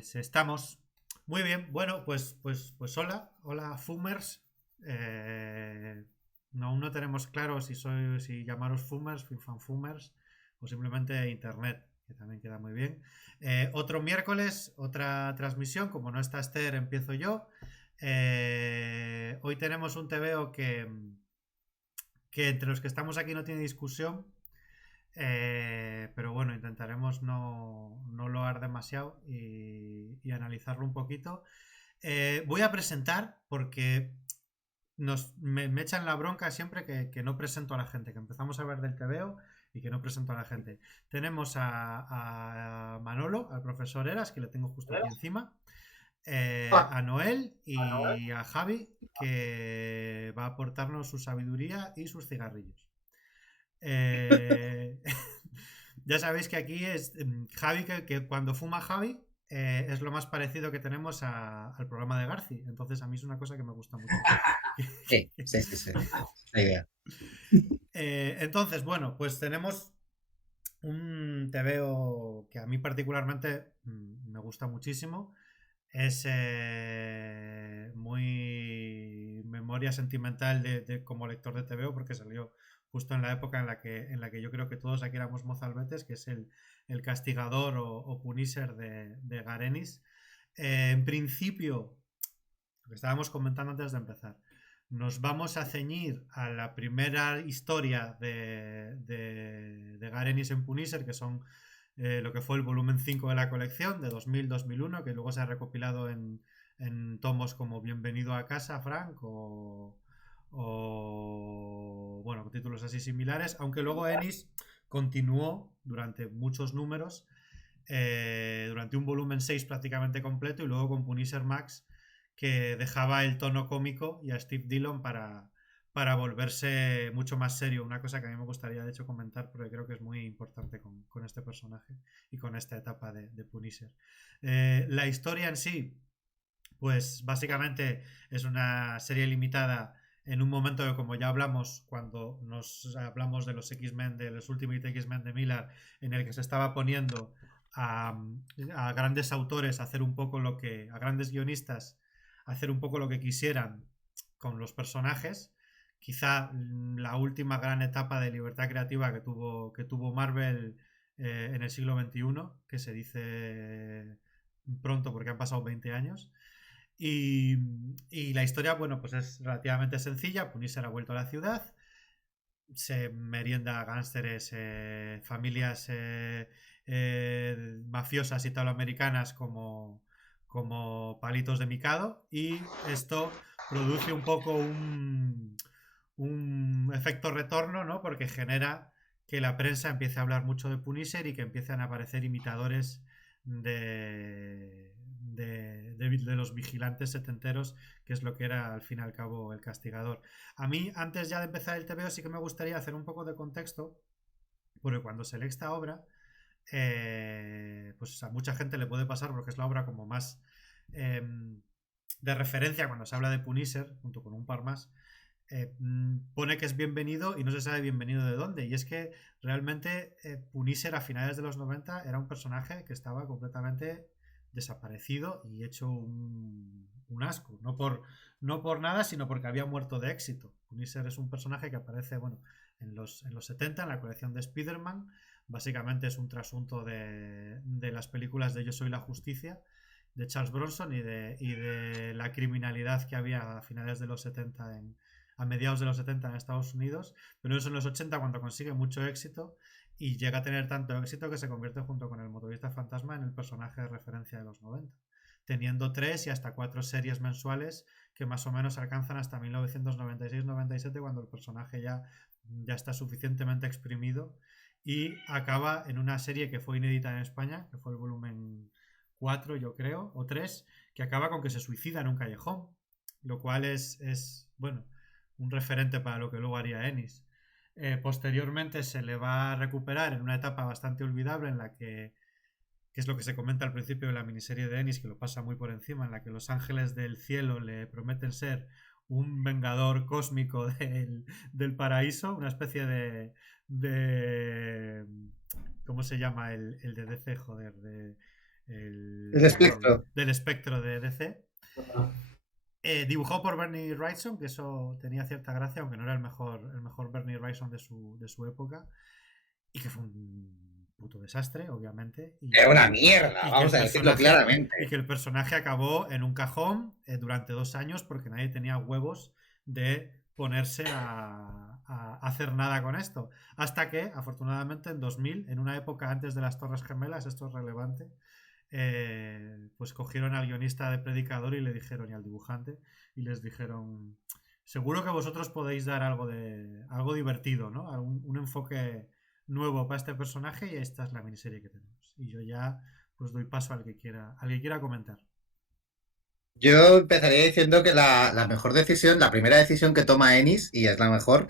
Pues estamos muy bien. Bueno, pues hola, Fumers. Eh, Aún no tenemos claro si llamaros Fumers, Fumers o simplemente Internet, que también queda muy bien. Otro miércoles, otra transmisión. Como no está Esther, empiezo yo. Hoy tenemos un TVO que entre los que estamos aquí no tiene discusión. Pero bueno, intentaremos no loar demasiado y analizarlo un poquito. Voy a presentar porque me echan la bronca siempre que no presento a la gente, que empezamos a ver del TVO y que no presento a la gente. Tenemos a Manolo, al profesor Eras, que le tengo justo aquí encima, a Noel y a Javi, que va a aportarnos su sabiduría y sus cigarrillos. Eh, ya sabéis que aquí es Javi, que cuando fuma Javi es lo más parecido que tenemos al programa de Garci. Entonces a mí es una cosa que me gusta mucho. Sí, sí, sí, sí. La idea. Entonces, bueno, pues tenemos un TVO que a mí particularmente me gusta muchísimo. Es muy memoria sentimental como lector de TVO porque salió justo en la época en la que yo creo que todos aquí éramos mozalbetes, que es el castigador o punisher de Garenis. En principio, lo que estábamos comentando antes de empezar, nos vamos a ceñir a la primera historia de Garenis en Punisher, que son lo que fue el volumen 5 de la colección de 2000-2001, que luego se ha recopilado en tomos como Bienvenido a casa, Frank, bueno, títulos así similares, aunque luego Ennis continuó durante muchos números, durante un volumen 6 prácticamente completo, y luego con Punisher Max, que dejaba el tono cómico y a Steve Dillon para volverse mucho más serio. Una cosa que a mí me gustaría, de hecho, comentar, porque creo que es muy importante con este personaje y con esta etapa de Punisher. La historia en sí, pues básicamente es una serie limitada en un momento que, como ya hablamos cuando nos hablamos de los X-Men, de los Ultimate X-Men de Miller, en el que se estaba poniendo a grandes autores a hacer un poco a grandes guionistas a hacer un poco lo que quisieran con los personajes. Quizá la última gran etapa de libertad creativa que tuvo Marvel en el siglo XXI, que se dice pronto porque han pasado 20 años. Y, y la historia, bueno, pues es relativamente sencilla. Punisher ha vuelto a la ciudad, se merienda a gánsteres, familias mafiosas italoamericanas como palitos de Mikado, y esto produce un poco un efecto retorno, ¿no? Porque genera que la prensa empiece a hablar mucho de Punisher y que empiecen a aparecer imitadores de los vigilantes setenteros, que es lo que era al fin y al cabo el castigador. A mí, antes ya de empezar el TVO, sí que me gustaría hacer un poco de contexto, porque cuando se lee esta obra, pues a mucha gente le puede pasar, porque es la obra como más eh, de referencia cuando se habla de Punisher, junto con un par más. Pone que es bienvenido y no se sabe bienvenido de dónde. Y es que realmente Punisher a finales de los 90 era un personaje que estaba completamente desaparecido y hecho un asco. No por nada, sino porque había muerto de éxito. Punisher es un personaje que aparece, bueno, en los 70 en la colección de Spider-Man. Básicamente es un trasunto de las películas de Yo soy la justicia de Charles Bronson y de la criminalidad que había a finales de los 70 a mediados de los 70 en Estados Unidos, pero eso en los 80 cuando consigue mucho éxito y llega a tener tanto éxito que se convierte junto con el motorista fantasma en el personaje de referencia de los 90, teniendo 3 y hasta 4 series mensuales que más o menos alcanzan hasta 1996-97, cuando el personaje ya está suficientemente exprimido y acaba en una serie que fue inédita en España, que fue el volumen 4 yo creo, o 3, que acaba con que se suicida en un callejón, lo cual es bueno, un referente para lo que luego haría Ennis. Posteriormente se le va a recuperar en una etapa bastante olvidable en la que es lo que se comenta al principio de la miniserie de Ennis, que lo pasa muy por encima, en la que los ángeles del cielo le prometen ser un vengador cósmico del paraíso, una especie de ¿cómo se llama el de DC? Joder, El espectro. del espectro de DC. Dibujado por Bernie Wrightson, que eso tenía cierta gracia, aunque no era el mejor Bernie Wrightson de su época. Y que fue un puto desastre, obviamente. Era una mierda, Y que vamos a decirlo claramente. y que el personaje acabó en un cajón durante 2 años porque nadie tenía huevos de ponerse a hacer nada con esto. Hasta que, afortunadamente, en 2000, en una época antes de las Torres Gemelas, esto es relevante, pues cogieron al guionista de Predicador y le dijeron, y al dibujante, y les dijeron, seguro que vosotros podéis dar algo divertido, ¿no? Un enfoque nuevo para este personaje y esta es la miniserie que tenemos. Y yo ya pues doy paso al que quiera comentar. Yo empezaría diciendo que la mejor decisión, la primera decisión que toma Ennis, y es la mejor,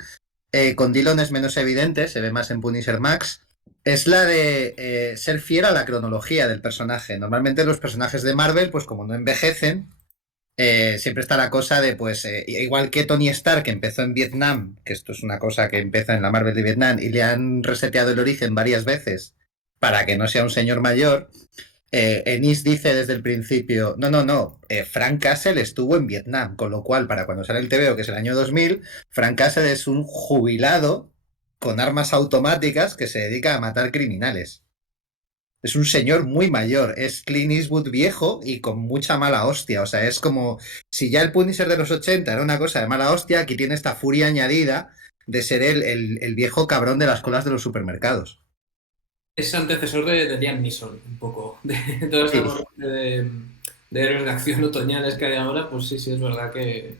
con Dillon es menos evidente, se ve más en Punisher Max, es la de ser fiel a la cronología del personaje. Normalmente los personajes de Marvel, pues como no envejecen, siempre está la cosa de, pues, igual que Tony Stark, que empezó en Vietnam, que esto es una cosa que empieza en la Marvel de Vietnam, y le han reseteado el origen varias veces para que no sea un señor mayor. Ennis dice desde el principio, no, Frank Castle estuvo en Vietnam, con lo cual, para cuando sale el TVO, que es el año 2000, Frank Castle es un jubilado con armas automáticas que se dedica a matar criminales. Es un señor muy mayor, es Clint Eastwood viejo y con mucha mala hostia. O sea, es como si ya el Punisher de los 80 era una cosa de mala hostia, aquí tiene esta furia añadida de ser el viejo cabrón de las colas de los supermercados. Es antecesor de Liam Neeson, un poco. De toda esta Sí. corriente de héroes de acción otoñales que hay ahora, pues sí, es verdad que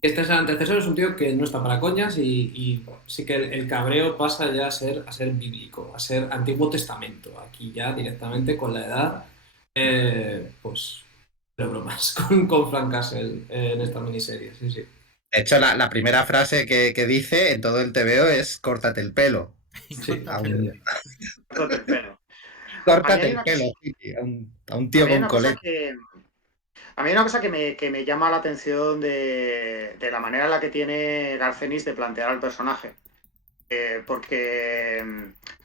este es el antecesor, es un tío que no está para coñas y sí que el cabreo pasa ya a ser bíblico, a ser Antiguo Testamento. Aquí ya directamente con la edad, pues, pero bromas con Frank Castle en esta miniserie, sí, sí. De hecho, la primera frase que dice en todo el TVO es córtate el pelo. Sí, Córtate el pelo. A mí Córtate hay el una pelo, cosa, sí, a un a tío mí hay con una cosa coleta. a mí hay una cosa que me llama la atención de la manera en la que tiene Garcenis de plantear al personaje. Porque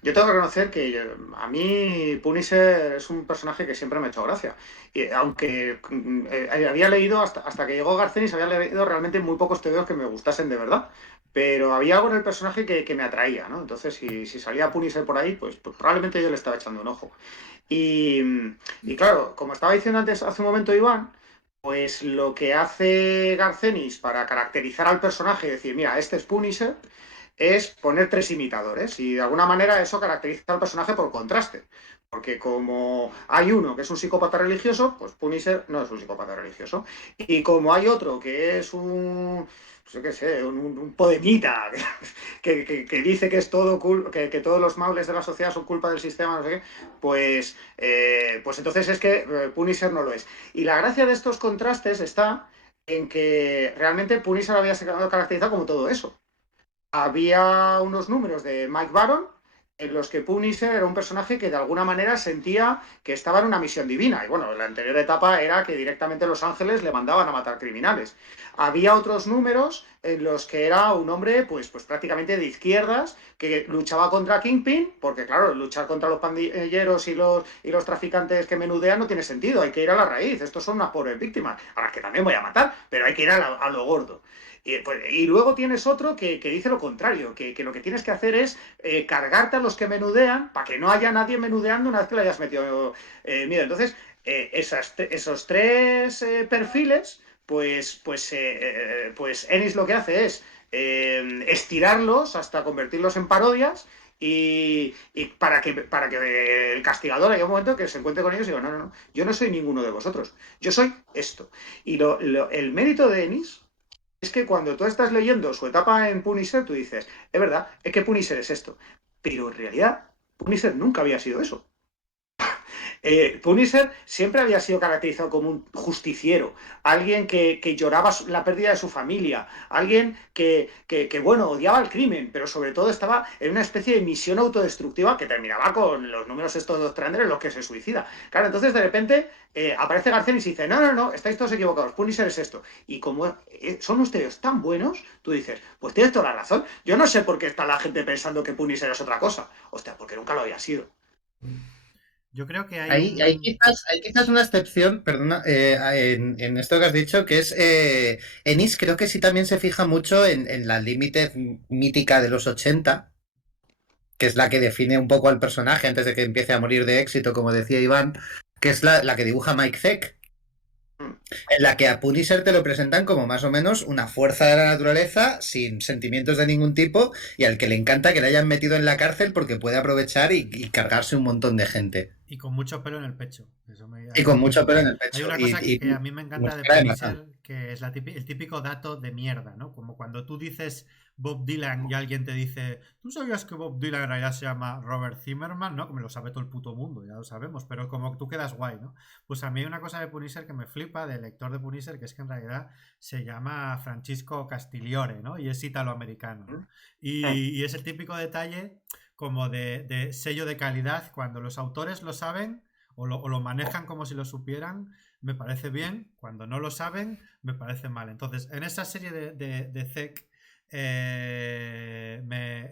yo tengo que reconocer que a mí Punisher es un personaje que siempre me ha hecho gracia. Y aunque había leído, hasta que llegó Garcenis, había leído realmente muy pocos tebeos que me gustasen de verdad. Pero había algo en el personaje que me atraía, ¿no? Entonces, si salía Punisher por ahí, pues probablemente yo le estaba echando un ojo. Y, y claro, como estaba diciendo antes, hace un momento Iván, pues lo que hace Garcenis para caracterizar al personaje y decir, mira, este es Punisher, es poner 3 imitadores y de alguna manera eso caracteriza al personaje por contraste. Porque como hay uno que es un psicópata religioso, pues Punisher no es un psicópata religioso. Y como hay otro que es un, pues yo qué sé, un podemita que dice que es todo que todos los males de la sociedad son culpa del sistema, no sé qué, pues entonces es que Punisher no lo es. Y la gracia de estos contrastes está en que realmente Punisher había sido caracterizado como todo eso. Había unos números de Mike Baron en los que Punisher era un personaje que de alguna manera sentía que estaba en una misión divina. Y bueno, la anterior etapa era que directamente Los Ángeles le mandaban a matar criminales. Había otros números en los que era un hombre pues prácticamente de izquierdas que luchaba contra Kingpin, porque claro, luchar contra los pandilleros y los traficantes que menudean no tiene sentido, hay que ir a la raíz, estos son unas pobres víctimas, a las que también voy a matar, pero hay que ir a lo gordo. Y luego tienes otro que dice lo contrario, que lo que tienes que hacer es cargarte a los que menudean para que no haya nadie menudeando una vez que le hayas metido miedo. Entonces, esos 3 perfiles, pues Ennis lo que hace es estirarlos hasta convertirlos en parodias y para que el castigador haya un momento que se encuentre con ellos y diga, no, yo no soy ninguno de vosotros, yo soy esto. Y el mérito de Ennis es que cuando tú estás leyendo su etapa en Punisher, tú dices, es verdad, es que Punisher es esto. Pero en realidad, Punisher nunca había sido eso. Punisher siempre había sido caracterizado como un justiciero, alguien que lloraba la pérdida de su familia, alguien bueno, odiaba el crimen, pero sobre todo estaba en una especie de misión autodestructiva que terminaba con los números estos de Ostrander en los que se suicida. Claro, entonces de repente aparece Garcenis y dice, no, estáis todos equivocados, Punisher es esto. Y como son ustedes tan buenos, tú dices, pues tienes toda la razón. Yo no sé por qué está la gente pensando que Punisher es otra cosa. Hostia, porque nunca lo había sido. Yo creo que Hay quizás una excepción, perdona, en esto que has dicho, que es Ennis creo que sí también se fija mucho en la límite mítica de los 80, que es la que define un poco al personaje antes de que empiece a morir de éxito, como decía Iván, que es la que dibuja Mike Zeck, en la que a Punisher te lo presentan como más o menos una fuerza de la naturaleza sin sentimientos de ningún tipo y al que le encanta que le hayan metido en la cárcel porque puede aprovechar y cargarse un montón de gente. y con mucho pelo en el pecho. Eso Y con mucho pelo en el hay pecho. una cosa que a mí me encanta mucha de cara de matado. Punisher, que es el típico dato de mierda, ¿no? Como cuando tú dices Bob Dylan y alguien te dice, ¿tú sabías que Bob Dylan en realidad se llama Robert Zimmerman? ¿No? Que me lo sabe todo el puto mundo, ya lo sabemos, pero como tú quedas guay, ¿no? Pues a mí hay una cosa de Punisher que me flipa, del lector de Punisher, que es que en realidad se llama Francisco Castiglione, ¿no? Y es italoamericano, ¿no? Y es el típico detalle como de sello de calidad, cuando los autores lo saben o lo manejan como si lo supieran, me parece bien. Cuando no lo saben, me parece mal. Entonces, en esa serie de Zeck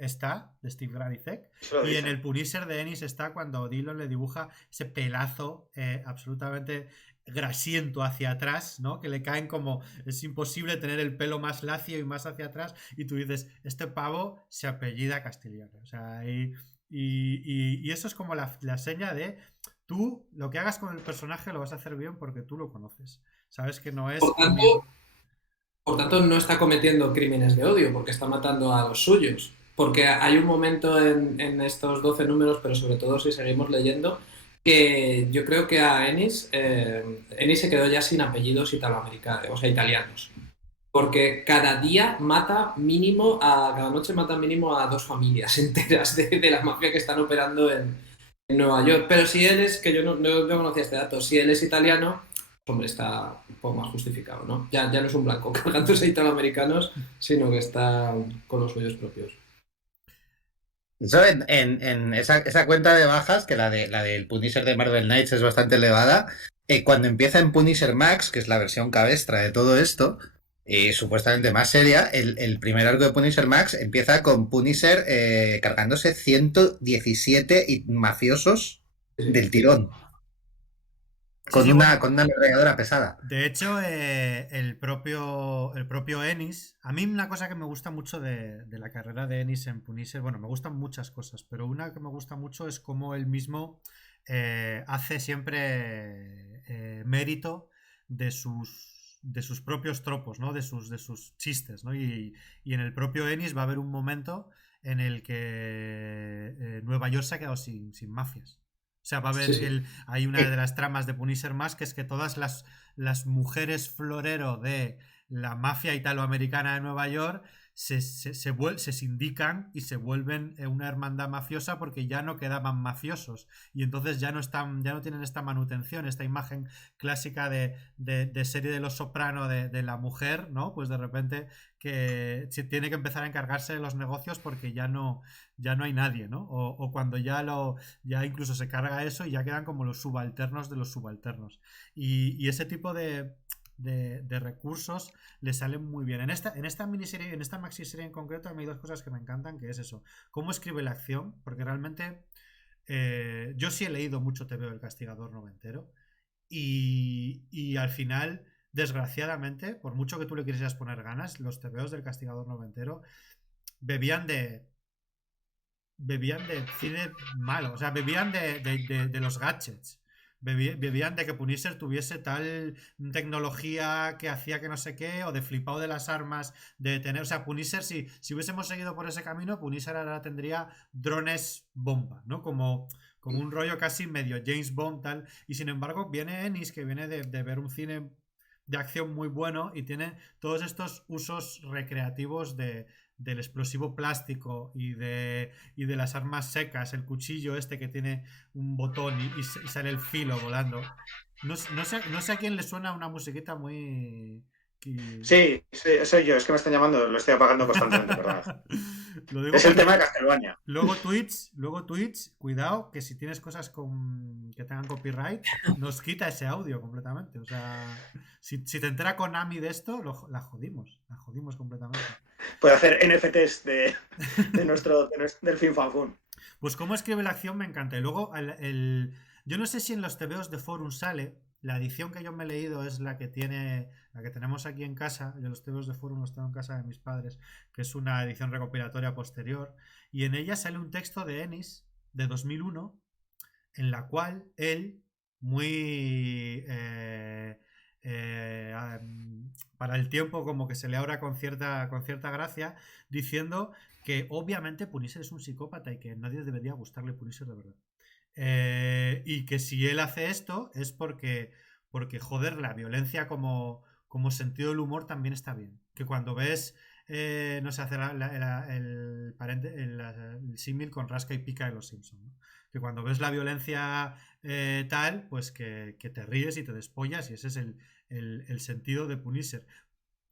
está, de Steve Grant y Zeck, y en el Punisher de Ennis está cuando Dillon le dibuja ese pelazo absolutamente grasiento hacia atrás, ¿no? Que le caen como, es imposible tener el pelo más lacio y más hacia atrás, y tú dices, este pavo se apellida Castiglione. O sea, y eso es como la seña de tú lo que hagas con el personaje lo vas a hacer bien porque tú lo conoces. Sabes que no es... Por tanto, no está cometiendo crímenes de odio porque está matando a los suyos. Porque hay un momento en estos 12 números, pero sobre todo si seguimos leyendo, que yo creo que a Ennis se quedó ya sin apellidos italoamericanos, o sea, italianos. Porque cada noche mata mínimo a 2 familias enteras de la mafia que están operando en Nueva York. Pero si él es, que yo no conocía este dato, si él es italiano, hombre, está un poco más justificado, ¿no? Ya no es un blanco cargándose italoamericanos, sino que está con los suyos propios. Eso en esa cuenta de bajas, que la del Punisher de Marvel Knights es bastante elevada, cuando empieza en Punisher Max, que es la versión cabestra de todo esto, supuestamente más seria, el primer arco de Punisher Max empieza con Punisher cargándose 117 mafiosos del tirón. Con una ametralladora pesada. De hecho, el propio Ennis, a mí una cosa que me gusta mucho de la carrera de Ennis en Punisher, bueno, me gustan muchas cosas, pero una que me gusta mucho es cómo él mismo hace siempre mérito de sus propios tropos, ¿no? De sus chistes, ¿no? Y en el propio Ennis va a haber un momento en el que Nueva York se ha quedado sin mafias. O sea, va a haber hay una de las tramas de Punisher más, que es que todas las mujeres florero de la mafia italoamericana de Nueva York se sindican y se vuelven una hermandad mafiosa porque ya no quedaban mafiosos y entonces ya no tienen esta manutención, esta imagen clásica de serie de Los Soprano de la mujer, ¿no? Pues de repente que tiene que empezar a encargarse de los negocios porque ya no hay nadie, ¿no? O cuando ya incluso se carga eso y ya quedan como los subalternos de los subalternos. Y ese tipo de recursos le salen muy bien. En esta miniserie, en esta maxiserie en concreto, hay dos cosas que me encantan, que es eso, cómo escribe la acción, porque realmente yo sí he leído mucho TVO del Castigador noventero y al final, desgraciadamente, por mucho que tú le quisieras poner ganas, los TVOs del Castigador noventero bebían de cine malo, o sea, bebían de los gadgets. Bebían de que Punisher tuviese tal tecnología que hacía que no sé qué, o de flipado de las armas, de tener, o sea, Punisher, si hubiésemos seguido por ese camino, Punisher ahora tendría drones bomba, ¿no? Como un rollo casi medio James Bond, tal, y sin embargo viene Ennis, que viene de ver un cine de acción muy bueno y tiene todos estos usos recreativos del explosivo plástico y de las armas secas, el cuchillo este que tiene un botón y sale el filo volando. No sé a quién le suena una musiquita muy... Sí, soy yo, es que me están llamando, lo estoy apagando constantemente, perdón. Es el tema de Castlevania. Luego Twitch, cuidado, que si tienes cosas que tengan copyright, nos quita ese audio completamente. O sea, si te entera Konami de esto, la jodimos completamente. Puede hacer NFTs del Film Fan Fun. Pues cómo escribe la acción me encanta. Y luego Yo no sé si en los TVOs de Forum sale. La edición que yo me he leído es la que tenemos aquí en casa. Yo los TVOs de Forum los tengo en casa de mis padres, que es una edición recopilatoria posterior. Y en ella sale un texto de Ennis de 2001, en la cual él, muy para el tiempo, como que se le abra con cierta gracia, diciendo que obviamente Punisher es un psicópata y que nadie debería gustarle Punisher de verdad. Y que si él hace esto es porque joder, la violencia como sentido del humor también está bien. Que cuando ves, no sé, hacer el símil con Rasca y Pica de los Simpsons, ¿no? Que cuando ves la violencia tal, pues que te ríes y te despollas, y ese es el sentido de Punisher.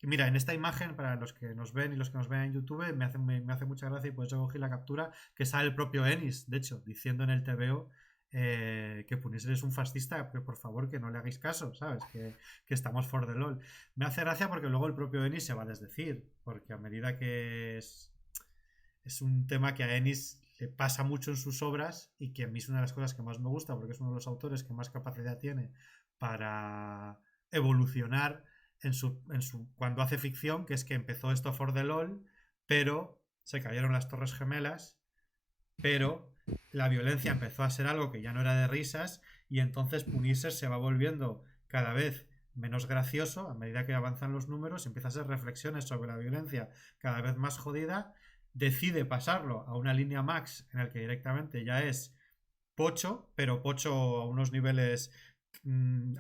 Mira, en esta imagen, para los que nos ven y los que nos ven en YouTube, me hace mucha gracia, y por eso cogí la captura, que sale el propio Ennis, de hecho, diciendo en el TVO que Punisher es un fascista, que por favor que no le hagáis caso, ¿sabes? Que estamos for the LOL. Me hace gracia porque luego el propio Ennis se va a desdecir, porque a medida que es un tema que a Ennis le pasa mucho en sus obras, y que a mí es una de las cosas que más me gusta, porque es uno de los autores que más capacidad tiene para evolucionar cuando hace ficción, que es que empezó esto for the LOL, pero se cayeron las Torres Gemelas, pero la violencia empezó a ser algo que ya no era de risas, y entonces Punisher se va volviendo cada vez menos gracioso a medida que avanzan los números, empieza a hacer reflexiones sobre la violencia cada vez más jodida, decide pasarlo a una línea Max en el que directamente ya es pocho, pero pocho a unos niveles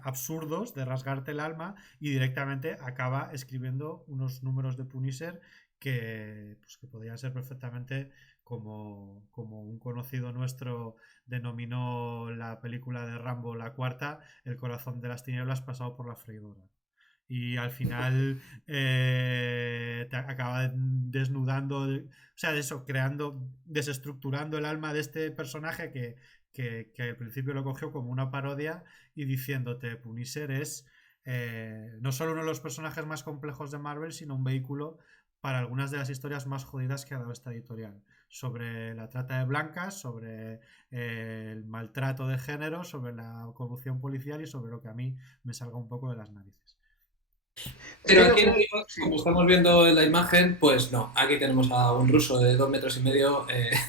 absurdos de rasgarte el alma, y directamente acaba escribiendo unos números de Punisher que podrían ser perfectamente como un conocido nuestro denominó la película de Rambo, la cuarta, el corazón de las tinieblas pasado por la freidora. Y al final te acaba desnudando, o sea, de eso, desestructurando el alma de este personaje que al principio lo cogió como una parodia, y diciéndote, Punisher es no solo uno de los personajes más complejos de Marvel, sino un vehículo para algunas de las historias más jodidas que ha dado esta editorial, sobre la trata de blancas, sobre el maltrato de género, sobre la corrupción policial y sobre lo que a mí me salga un poco de las narices. Pero aquí, como estamos viendo en la imagen, pues no, aquí tenemos a un ruso de 2,5 metros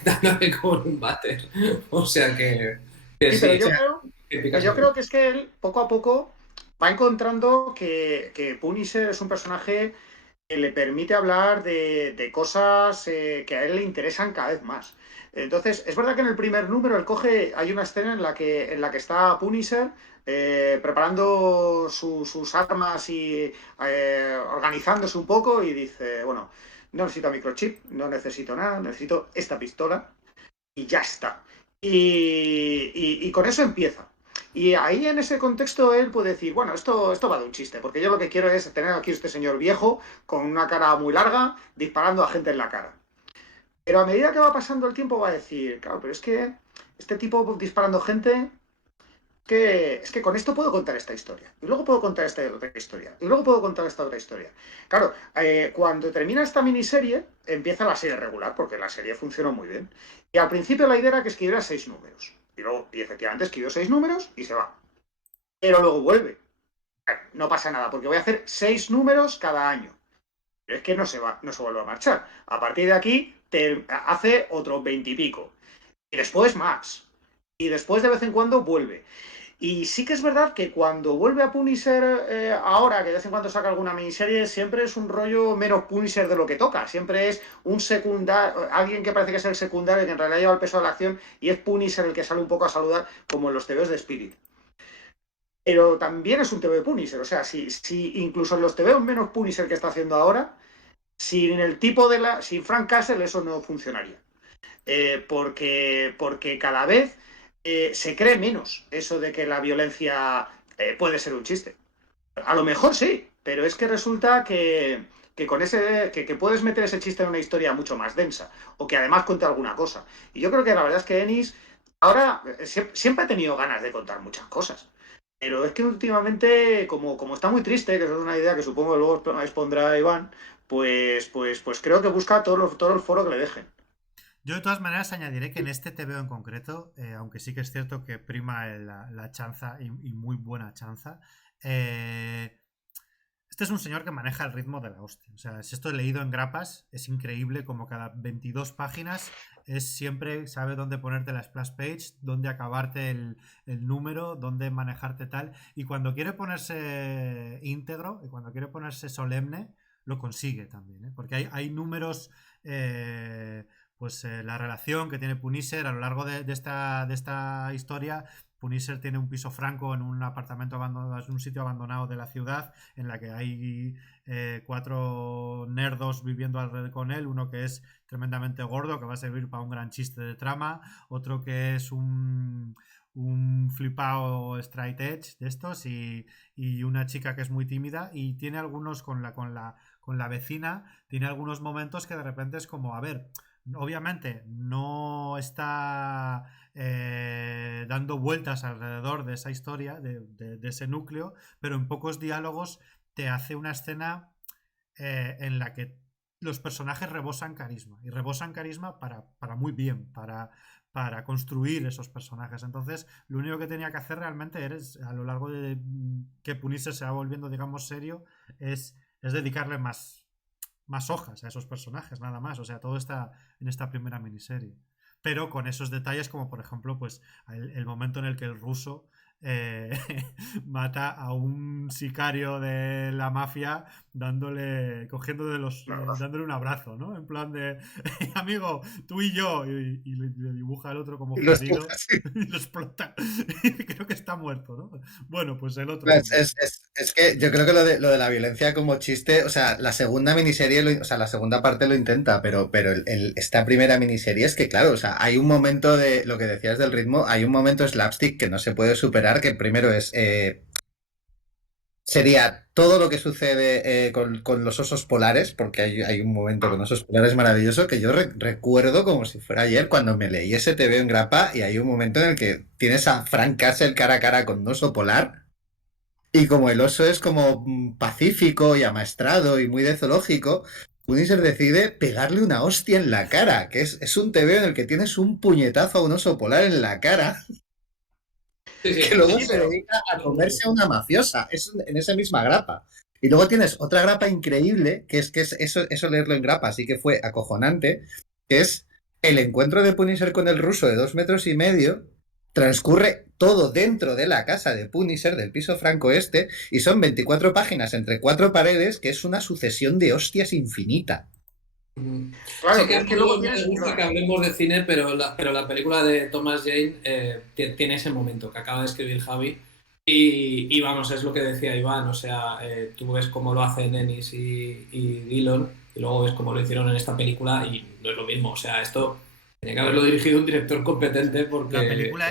dándole con un váter. O sea que Sí, sí. pero yo creo que es que él poco a poco va encontrando que Punisher es un personaje que le permite hablar de cosas que a él le interesan cada vez más. Entonces, es verdad que en el primer número hay una escena en la que está Punisher preparando sus armas y organizándose un poco, y dice, bueno, no necesito microchip, no necesito nada, necesito esta pistola y ya está. Y con eso empieza. Y ahí en ese contexto él puede decir, bueno, esto va de un chiste, porque yo lo que quiero es tener aquí a este señor viejo con una cara muy larga disparando a gente en la cara. Pero a medida que va pasando el tiempo va a decir, claro, pero es que este tipo disparando gente, es que con esto puedo contar esta historia. Y luego puedo contar esta otra historia. Y luego puedo contar esta otra historia. Claro, cuando termina esta miniserie, empieza la serie regular, porque la serie funcionó muy bien. Y al principio la idea era que escribiera 6 números. Y efectivamente escribió 6 números y se va. Pero luego vuelve. No pasa nada, porque voy a hacer 6 números cada año. Pero es que no se vuelve a marchar. A partir de aquí, hace otros 20 y pico. Y después más. Y después de vez en cuando vuelve. Y sí que es verdad que cuando vuelve a Punisher ahora, que de vez en cuando saca alguna miniserie, siempre es un rollo menos Punisher de lo que toca. Siempre es un secundario, alguien que parece que es el secundario, que en realidad lleva el peso de la acción, y es Punisher el que sale un poco a saludar, como en los TVs de Spirit. Pero también es un TV de Punisher. O sea, si incluso en los TVs menos Punisher que está haciendo ahora, sin Frank Castle eso no funcionaría. Porque cada vez se cree menos eso de que la violencia puede ser un chiste. A lo mejor sí, pero es que resulta que con que puedes meter ese chiste en una historia mucho más densa, o que además cuente alguna cosa. Y yo creo que la verdad es que Ennis ahora siempre ha tenido ganas de contar muchas cosas. Pero es que últimamente, como está muy triste, que eso es una idea que supongo que luego expondrá Iván, pues creo que busca todo el foro que le dejen. Yo de todas maneras añadiré que en este TVO en concreto, aunque sí que es cierto que prima la chanza y muy buena chanza, este es un señor que maneja el ritmo de la hostia. O sea, si esto he leído en grapas, es increíble como cada 22 páginas es siempre sabe dónde ponerte la splash page, dónde acabarte el número, dónde manejarte tal. Y cuando quiere ponerse íntegro y cuando quiere ponerse solemne, lo consigue también. Porque hay números... la relación que tiene Punisher a lo largo de esta historia. Punisher tiene un piso franco en un apartamento abandonado, es un sitio abandonado de la ciudad en la que hay 4 nerdos viviendo alrededor con él, uno que es tremendamente gordo, que va a servir para un gran chiste de trama, otro que es un flipado straight edge de estos y una chica que es muy tímida y tiene algunos con la vecina, tiene algunos momentos que de repente es como, a ver, obviamente no está dando vueltas alrededor de esa historia, de ese núcleo, pero en pocos diálogos te hace una escena en la que los personajes rebosan carisma y rebosan carisma para muy bien, para construir esos personajes. Entonces, lo único que tenía que hacer realmente es, a lo largo de que Punisher se va volviendo, digamos, serio, es dedicarle más hojas a esos personajes, nada más. O sea, todo está en esta primera miniserie. Pero con esos detalles, como por ejemplo, pues el momento en el que el ruso eh, mata a un sicario de la mafia dándole un abrazo, ¿no? En plan de, amigo, tú y yo, y le dibuja al otro como Y lo jodido explota, sí. y lo explota. Y creo que está muerto, ¿no? Bueno, pues el otro Es, hombre. es- es que yo creo que lo de la violencia como chiste, o sea, la segunda miniserie, o sea, la segunda parte lo intenta, pero esta primera miniserie es que, claro, o sea, hay un momento de lo que decías del ritmo, hay un momento slapstick que no se puede superar, que primero sería todo lo que sucede con los osos polares, porque hay un momento con osos polares maravilloso que yo recuerdo como si fuera ayer cuando me leí ese TV en grapa y hay un momento en el que tienes a Frank Castle cara a cara con un oso polar. Y como el oso es como pacífico y amaestrado y muy de zoológico, Punisher decide pegarle una hostia en la cara, que es un TVO en el que tienes un puñetazo a un oso polar en la cara, Sí, que sí, luego Sí, se pero dedica a comerse a una mafiosa. Es en esa misma grapa. Y luego tienes otra grapa increíble, que es eso leerlo en grapa, así que fue acojonante, que es el encuentro de Punisher con el ruso de 2,5 metros. Transcurre todo dentro de la casa de Punisher, del piso franco este, y son 24 páginas entre 4 paredes, que es una sucesión de hostias infinita. Ujú. Sí claro, que pero a es que luego mí me tienes. gusta que hablemos de cine, pero la película de Thomas Jane tiene ese momento que acaba de escribir Javi. Y vamos, es lo que decía Iván, o sea, tú ves cómo lo hacen Ennis y Dillon, y luego ves cómo lo hicieron en esta película, y no es lo mismo. O sea, esto tenía que haberlo dirigido un director competente porque.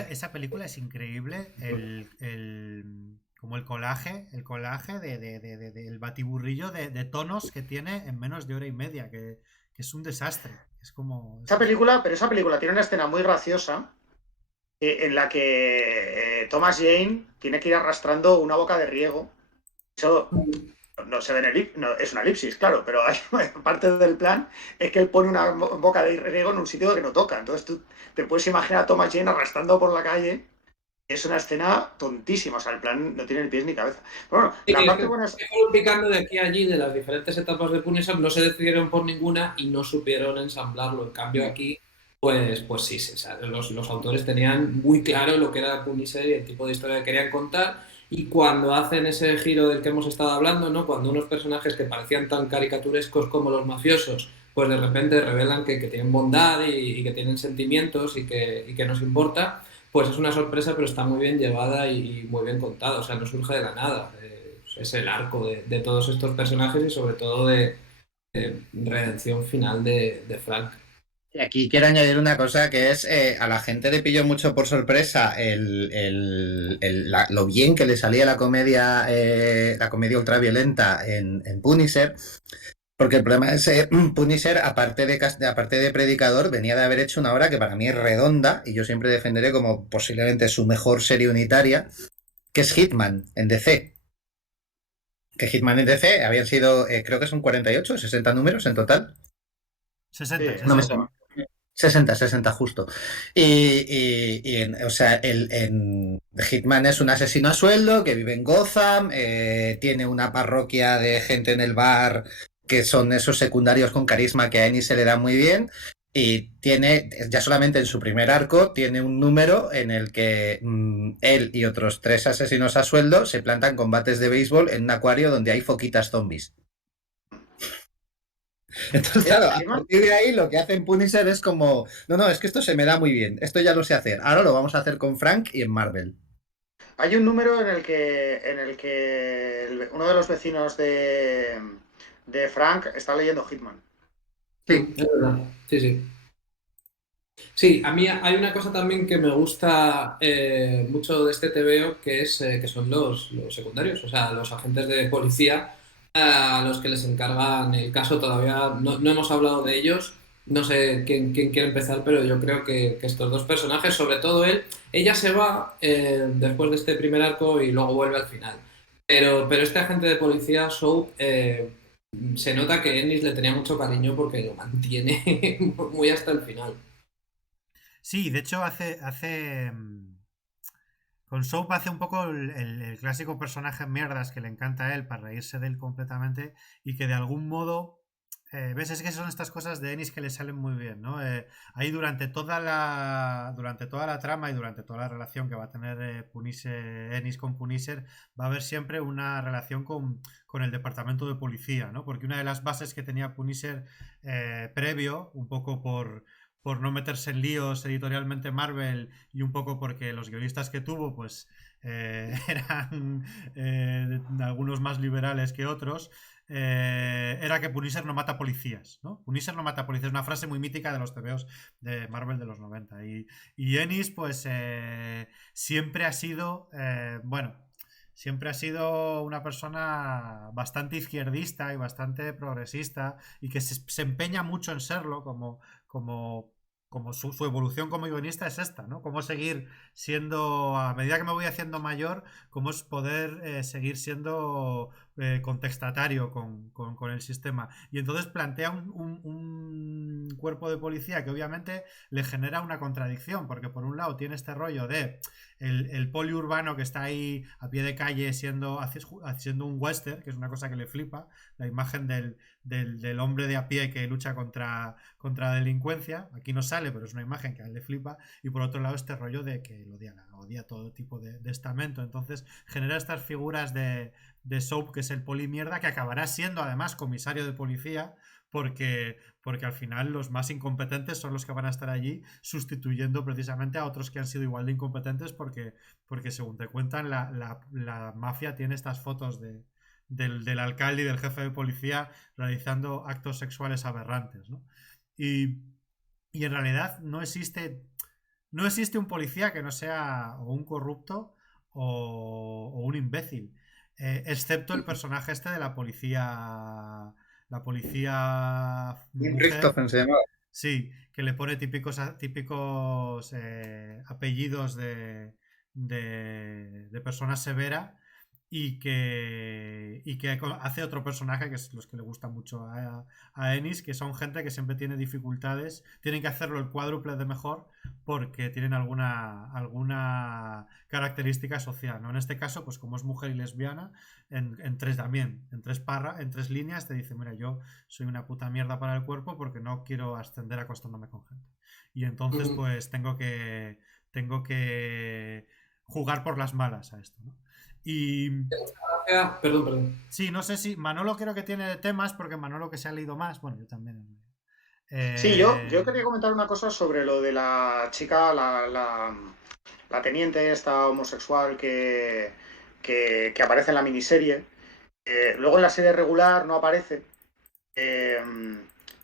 Esa película es increíble. Como el colaje del batiburrillo de tonos que tiene en menos de hora y media, que es un desastre. Es como. Pero esa película tiene una escena muy graciosa en la que Thomas Jane tiene que ir arrastrando una boca de riego. Eso no se ve no, es una elipsis, claro, pero hay parte del plan es que él pone una boca de riego en un sitio que no toca. Entonces tú te puedes imaginar a Thomas Jane arrastrando por la calle. Es una escena tontísima, o sea, el plan no tiene ni pies ni cabeza. Pero bueno, Sí, la es parte que buena es. fueron picando de aquí a allí de las diferentes etapas de Punisher, no se decidieron por ninguna y no supieron ensamblarlo. En cambio aquí, pues sí, sí, o sea, los autores tenían muy claro lo que era Punisher y el tipo de historia que querían contar. Y cuando hacen ese giro del que hemos estado hablando, ¿no? Cuando unos personajes que parecían tan caricaturescos como los mafiosos, pues de repente revelan que tienen bondad y que tienen sentimientos y que nos importa, pues es una sorpresa, pero está muy bien llevada y muy bien contada. O sea, no surge de la nada. Es el arco de todos estos personajes y sobre todo de redención final de Frank. Y aquí quiero añadir una cosa que es, a la gente le pilló mucho por sorpresa lo bien que le salía la comedia ultraviolenta en Punisher, porque el problema es, Punisher, aparte de Predicador, venía de haber hecho una obra que para mí es redonda, y yo siempre defenderé como posiblemente su mejor serie unitaria, que es Hitman, en DC. Que Hitman en DC habían sido, creo que son 48 o 60 números en total. 60, Sí, No me 60. suena. 60 justo. O sea, en Hitman es un asesino a sueldo que vive en Gotham, tiene una parroquia de gente en el bar que son esos secundarios con carisma que a Ennis se le da muy bien. Y tiene, ya solamente en su primer arco, tiene un número en el que él y otros 3 asesinos a sueldo se plantan combates de béisbol en un acuario donde hay foquitas zombies. Entonces, claro, a partir de ahí lo que hace en Punisher es como, no, es que esto se me da muy bien, esto ya lo sé hacer, ahora lo vamos a hacer con Frank y en Marvel. Hay un número uno de los vecinos de Frank está leyendo Hitman. Sí. Es verdad. Sí, sí. Sí, a mí hay una cosa también que me gusta mucho de este TVO, que son los secundarios, o sea, los agentes de policía a los que les encargan el caso. Todavía no hemos hablado de ellos, no sé quién quiere empezar, pero yo creo que estos dos personajes, sobre todo ella se va después de este primer arco y luego vuelve al final. Pero este agente de policía, Soap, se nota que Ennis le tenía mucho cariño porque lo mantiene muy hasta el final. Sí, de hecho con Soap hace un poco el clásico personaje en mierdas que le encanta a él para reírse de él completamente y que de algún modo... ¿Ves? Es que son estas cosas de Ennis que le salen muy bien, ¿no? Ahí durante toda la trama y durante toda la relación que va a tener Ennis con Punisher, va a haber siempre una relación con el departamento de policía, ¿no? Porque una de las bases que tenía Punisher previo, un poco por no meterse en líos editorialmente Marvel y un poco porque los guionistas que tuvo pues eran algunos más liberales que otros, era que Punisher no mata policías, ¿no? Punisher no mata policías, una frase muy mítica de los TVOs de Marvel de los 90. Y Ennis pues siempre ha sido, siempre ha sido una persona bastante izquierdista y bastante progresista y que se empeña mucho en serlo como su evolución como guionista es esta, ¿no? Cómo seguir siendo, a medida que me voy haciendo mayor, cómo es poder seguir siendo contestatario con el sistema. Y entonces plantea un cuerpo de policía que obviamente le genera una contradicción, porque por un lado tiene este rollo de el poliurbano que está ahí a pie de calle siendo un western, que es una cosa que le flipa, la imagen del hombre de a pie que lucha contra la delincuencia. Aquí no sale, pero es una imagen que a él le flipa. Y por otro lado este rollo de que él odia todo tipo de estamento. Entonces genera estas figuras de Soap, que es el polimierda, que acabará siendo además comisario de policía, porque al final los más incompetentes son los que van a estar allí sustituyendo precisamente a otros que han sido igual de incompetentes, porque según te cuentan la mafia tiene estas fotos del alcalde y del jefe de policía realizando actos sexuales aberrantes, ¿no? Y en realidad no existe un policía que no sea o un corrupto o un imbécil, excepto el personaje este de la policía mujer. Christopher se llamaba. Sí, que le pone típicos apellidos de persona severa y que hace otro personaje que es los que le gusta mucho a Ennis, que son gente que siempre tiene dificultades, tienen que hacerlo el cuádruple de mejor porque tienen alguna característica social, ¿no? En este caso, pues como es mujer y lesbiana, en tres líneas te dice, mira, yo soy una puta mierda para el cuerpo porque no quiero ascender acostándome con gente. Y entonces, pues tengo que jugar por las malas a esto, ¿no? Y... Perdón. Sí, no sé si... Manolo creo que tiene temas, porque Manolo que se ha leído más. Bueno, yo también. Sí, yo quería comentar una cosa sobre lo de la chica, la teniente esta homosexual que aparece en la miniserie. Luego en la serie regular no aparece.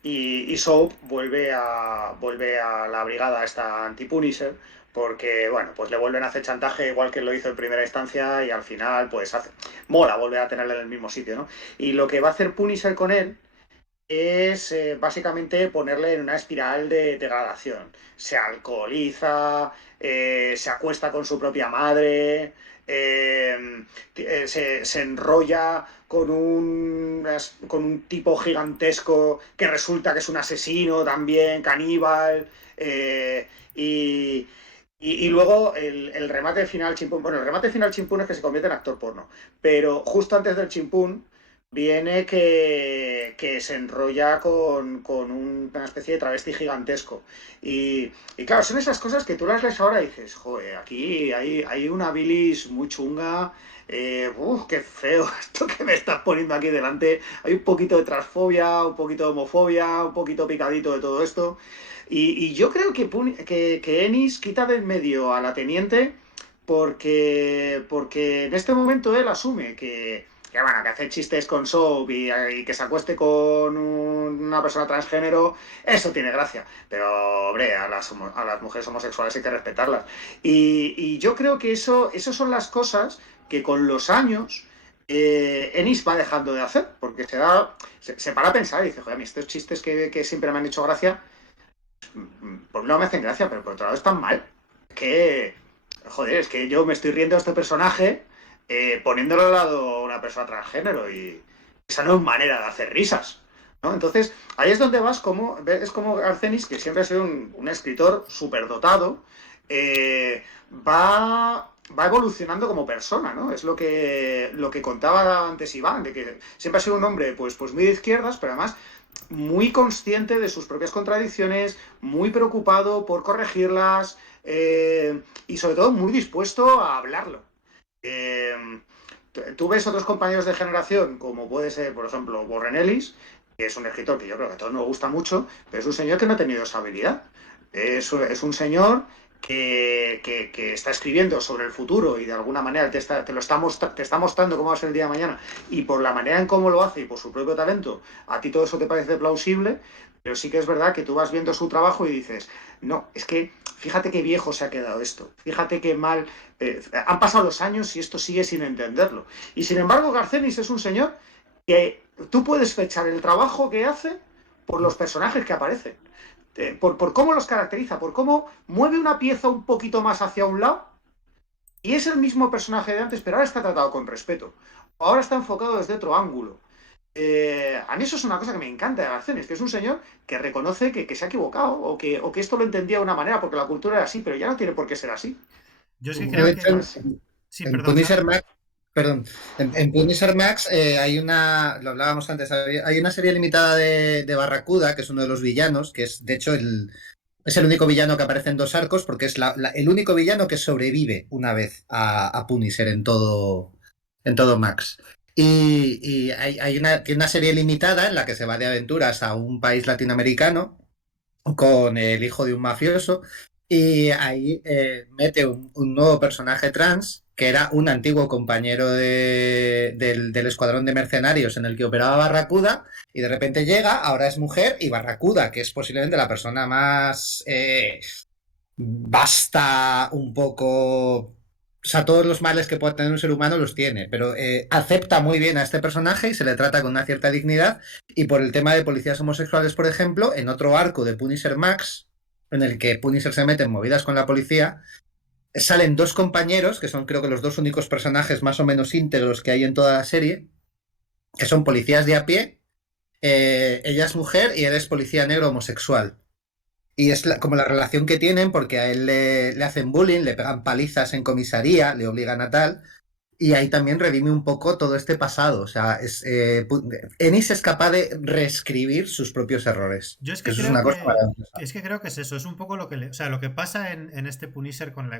Y Soap vuelve a la brigada esta anti-Punisher porque, bueno, pues le vuelven a hacer chantaje igual que lo hizo en primera instancia y al final, pues mola volver a tenerle en el mismo sitio, ¿no? Y lo que va a hacer Punisher con él es básicamente ponerle en una espiral de degradación. Se alcoholiza, se acuesta con su propia madre, se enrolla con un tipo gigantesco que resulta que es un asesino también, caníbal, y luego el remate final chimpún. Bueno, el remate final chimpún es que se convierte en actor porno, pero justo antes del chimpún viene que se enrolla con una especie de travesti gigantesco. Y claro, son esas cosas que tú las lees ahora y dices, joder, aquí hay una bilis muy chunga. Qué feo esto que me estás poniendo aquí delante. Hay un poquito de transfobia, un poquito de homofobia, un poquito picadito de todo esto. Y yo creo que Ennis quita de en medio a la teniente porque en este momento él asume bueno, que hace chistes con Soap y que se acueste con una persona transgénero, eso tiene gracia. Pero, hombre, a las mujeres homosexuales hay que respetarlas. Y yo creo que eso son las cosas que con los años Ennis va dejando de hacer, porque se para a pensar y dice, joder, a mí estos chistes que siempre me han hecho gracia, por un lado me hacen gracia, pero por otro lado están mal. Que, joder, es que yo me estoy riendo de este personaje poniéndolo al lado a una persona transgénero y esa no es manera de hacer risas, ¿no? Entonces, ahí es donde es como Arcenis, que siempre ha sido un escritor superdotado, va evolucionando como persona, ¿no? Es lo que contaba antes Iván, de que siempre ha sido un hombre pues muy de izquierdas, pero además muy consciente de sus propias contradicciones, muy preocupado por corregirlas y sobre todo muy dispuesto a hablarlo. Eh, Tú ves otros compañeros de generación, como puede ser, por ejemplo, Warren Ellis, que es un escritor que yo creo que a todos nos gusta mucho, pero es un señor que no ha tenido esa habilidad. Es un señor que está escribiendo sobre el futuro y de alguna manera te está mostrando cómo va a ser el día de mañana, y por la manera en cómo lo hace y por su propio talento, a ti todo eso te parece plausible, pero sí que es verdad que tú vas viendo su trabajo y dices, no, es que fíjate qué viejo se ha quedado esto, fíjate qué mal, han pasado los años y esto sigue sin entenderlo. Y sin embargo, Garcenis es un señor que tú puedes fechar el trabajo que hace por los personajes que aparecen, por cómo los caracteriza, por cómo mueve una pieza un poquito más hacia un lado y es el mismo personaje de antes, pero ahora está tratado con respeto. Ahora está enfocado desde otro ángulo. A mí eso es una cosa que me encanta de Garcenis, que es un señor que reconoce que se ha equivocado o que esto lo entendía de una manera porque la cultura era así, pero ya no tiene por qué ser así. Yo es que Yo, de creo hecho, que... Sí, en perdón, Punisher Javi. Max, perdón, en Punisher Max hay lo hablábamos antes, hay una serie limitada de Barracuda, que es uno de los villanos, que es de hecho es el único villano que aparece en 2 arcos, porque es el único villano que sobrevive una vez a Punisher en todo Max. Y tiene una serie limitada en la que se va de aventuras a un país latinoamericano con el hijo de un mafioso y ahí mete un nuevo personaje trans que era un antiguo compañero del escuadrón de mercenarios en el que operaba Barracuda y de repente llega, ahora es mujer y Barracuda, que es posiblemente la persona más vasta, un poco... O sea, todos los males que puede tener un ser humano los tiene, pero acepta muy bien a este personaje y se le trata con una cierta dignidad. Y por el tema de policías homosexuales, por ejemplo, en otro arco de Punisher Max, en el que Punisher se mete en movidas con la policía, salen 2 compañeros, que son creo que los 2 únicos personajes más o menos íntegros que hay en toda la serie, que son policías de a pie. Ella es mujer y él es policía negro homosexual. Y es como la relación que tienen, porque a él le hacen bullying, le pegan palizas en comisaría, le obligan a tal. Y ahí también redime un poco todo este pasado. O sea, Ennis es capaz de reescribir sus propios errores. Yo es Que que eso es creo una cosa que maravillosa. es que creo que es eso, es un poco lo que o sea, lo que pasa en este Punisher con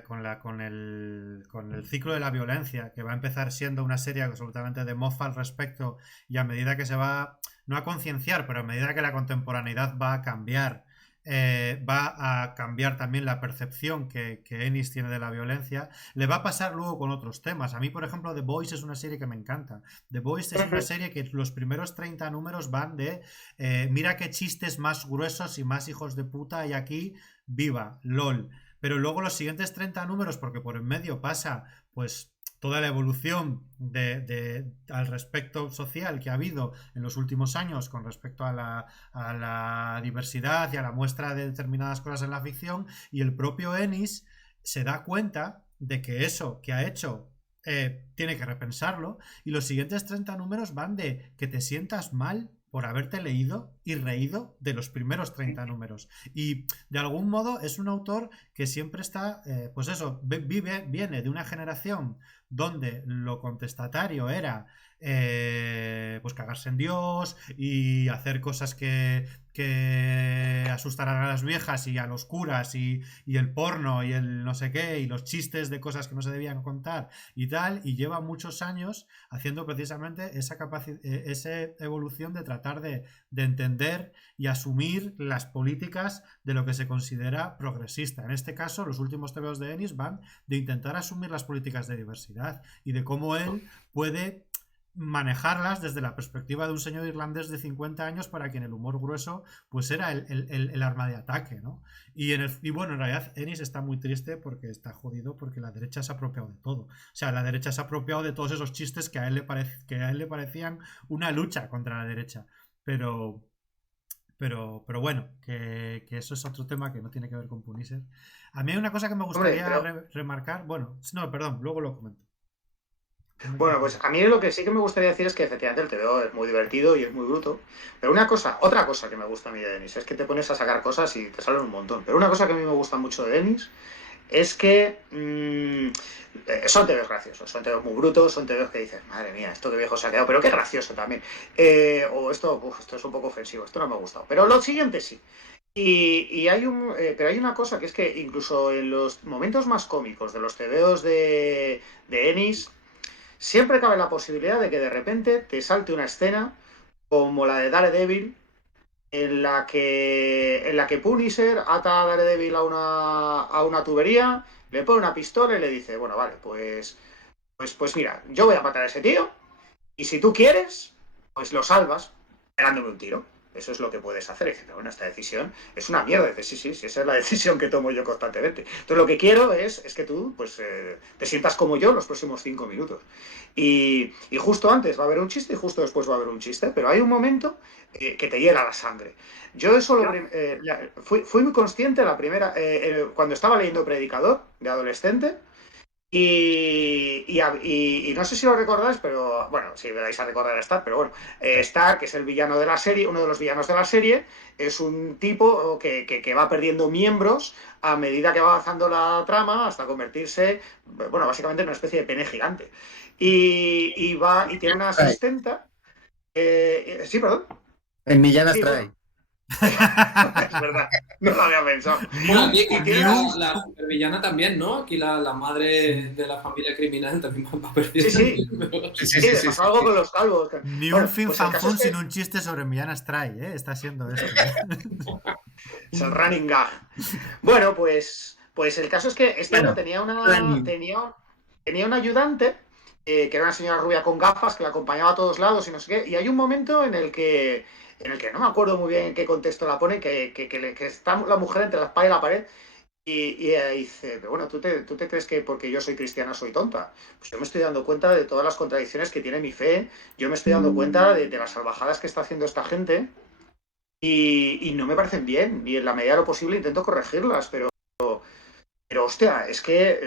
el ciclo de la violencia, que va a empezar siendo una serie absolutamente de mofa al respecto, y a medida que se va, no a concienciar, pero a medida que la contemporaneidad va a cambiar, va a cambiar también la percepción que Ennis tiene de la violencia, le va a pasar luego con otros temas. A mí, por ejemplo, The Boys es una serie que me encanta. The Boys es una serie que los primeros 30 números van de mira qué chistes más gruesos y más hijos de puta hay aquí, viva, lol. Pero luego los siguientes 30 números, porque por en medio pasa, pues toda la evolución al respecto social que ha habido en los últimos años con respecto a la diversidad y a la muestra de determinadas cosas en la ficción, y el propio Ennis se da cuenta de que eso que ha hecho tiene que repensarlo. Y los siguientes 30 números van de que te sientas mal por haberte leído y reído de los primeros 30 números. Y de algún modo es un autor que siempre está, pues eso, viene de una generación donde lo contestatario era pues cagarse en Dios y hacer cosas que asustaran a las viejas y a los curas y el porno y el no sé qué y los chistes de cosas que no se debían contar y tal, y lleva muchos años haciendo precisamente esa evolución de tratar de entender y asumir las políticas de lo que se considera progresista. En este caso, los últimos TVOs de Ennis van de intentar asumir las políticas de diversidad y de cómo él puede manejarlas desde la perspectiva de un señor irlandés de 50 años para quien el humor grueso pues era el arma de ataque, ¿no? Y bueno, en realidad Ennis está muy triste porque está jodido porque la derecha se ha apropiado de todo. O sea, la derecha se ha apropiado de todos esos chistes que a él le parecían una lucha contra la derecha. Pero bueno, que eso es otro tema que no tiene que ver con Punisher. A mí hay una cosa que me gustaría remarcar. Bueno, no, perdón, luego lo comento. Bueno, pues a mí lo que sí que me gustaría decir es que efectivamente el TVO es muy divertido y es muy bruto. Pero otra cosa que me gusta a mí de Dennis es que te pones a sacar cosas y te salen un montón. Pero una cosa que a mí me gusta mucho de Dennis es que son TVOs graciosos, son TVOs muy brutos, son TVOs que dices, madre mía, esto que viejo se ha quedado, pero qué gracioso también. O esto es un poco ofensivo, esto no me ha gustado. Pero lo siguiente sí. Pero hay una cosa que es que incluso en los momentos más cómicos de los TVOs de Ennis, siempre cabe la posibilidad de que de repente te salte una escena como la de Daredevil, en la que Punisher ata a Daredevil a una tubería, le pone una pistola y le dice, bueno, vale, pues mira, yo voy a matar a ese tío y si tú quieres, pues lo salvas pegándome un tiro. Eso es lo que puedes hacer. Y dice, bueno, esta decisión es una mierda. Dice, sí, esa es la decisión que tomo yo constantemente. Entonces lo que quiero es que tú pues, te sientas como yo los próximos 5 minutos. Y justo antes va a haber un chiste y justo después va a haber un chiste, pero hay un momento que te hiela la sangre. Yo eso fui muy consciente cuando estaba leyendo Predicador de adolescente. Y no sé si lo recordáis, pero bueno, si vais a recordar a Stark, pero bueno, Stark, que es el villano de la serie, uno de los villanos de la serie, es un tipo que va perdiendo miembros a medida que va avanzando la trama hasta convertirse, bueno, básicamente en una especie de pene gigante. Y tiene una asistenta. Sí, perdón. En Millán Sí, Astray. bueno. Es verdad, no lo había pensado. Bueno, aquí la supervillana también, ¿no? Aquí la madre de la familia criminal también va a perder. Sí. Sí, pasó algo con los calvos. Ni un fin fanfun sin un chiste sobre Millán Astray, ¿eh? Está siendo esto. Es el running gag. Bueno, pues el caso es que este hombre tenía un ayudante que era una señora rubia con gafas que la acompañaba a todos lados y no sé qué. Y hay un momento en el que no me acuerdo muy bien en qué contexto la pone, que está la mujer entre la espada y la pared. Y ella dice, pero bueno, ¿tú te crees que porque yo soy cristiana soy tonta? Pues yo me estoy dando cuenta de todas las contradicciones que tiene mi fe, yo me estoy dando cuenta de las salvajadas que está haciendo esta gente y no me parecen bien, y en la medida de lo posible intento corregirlas, pero hostia, es que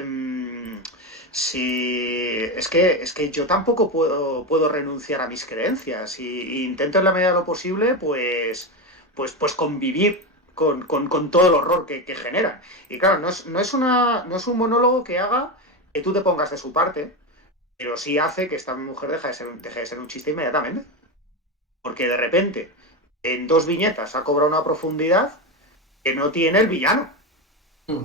es que yo tampoco puedo renunciar a mis creencias y intento en la medida de lo posible pues convivir con todo el horror que generan. Y claro, no es un monólogo que haga que tú te pongas de su parte, pero sí hace que esta mujer deje de ser un chiste inmediatamente. Porque de repente, en 2 viñetas, ha cobrado una profundidad que no tiene el villano.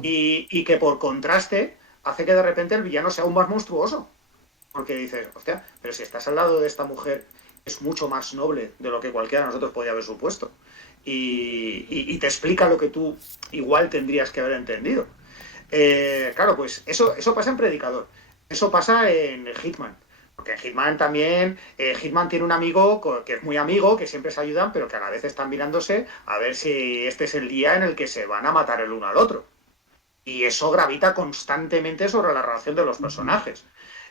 Y que por contraste hace que de repente el villano sea aún más monstruoso. Porque dices, hostia, pero si estás al lado de esta mujer, es mucho más noble de lo que cualquiera de nosotros podía haber supuesto. Y te explica lo que tú igual tendrías que haber entendido. Claro, pues eso pasa en Predicador. Eso pasa en Hitman. Porque en Hitman también, Hitman tiene un amigo que es muy amigo, que siempre se ayudan, pero que a la vez están mirándose a ver si este es el día en el que se van a matar el uno al otro. Y eso gravita constantemente sobre la relación de los personajes.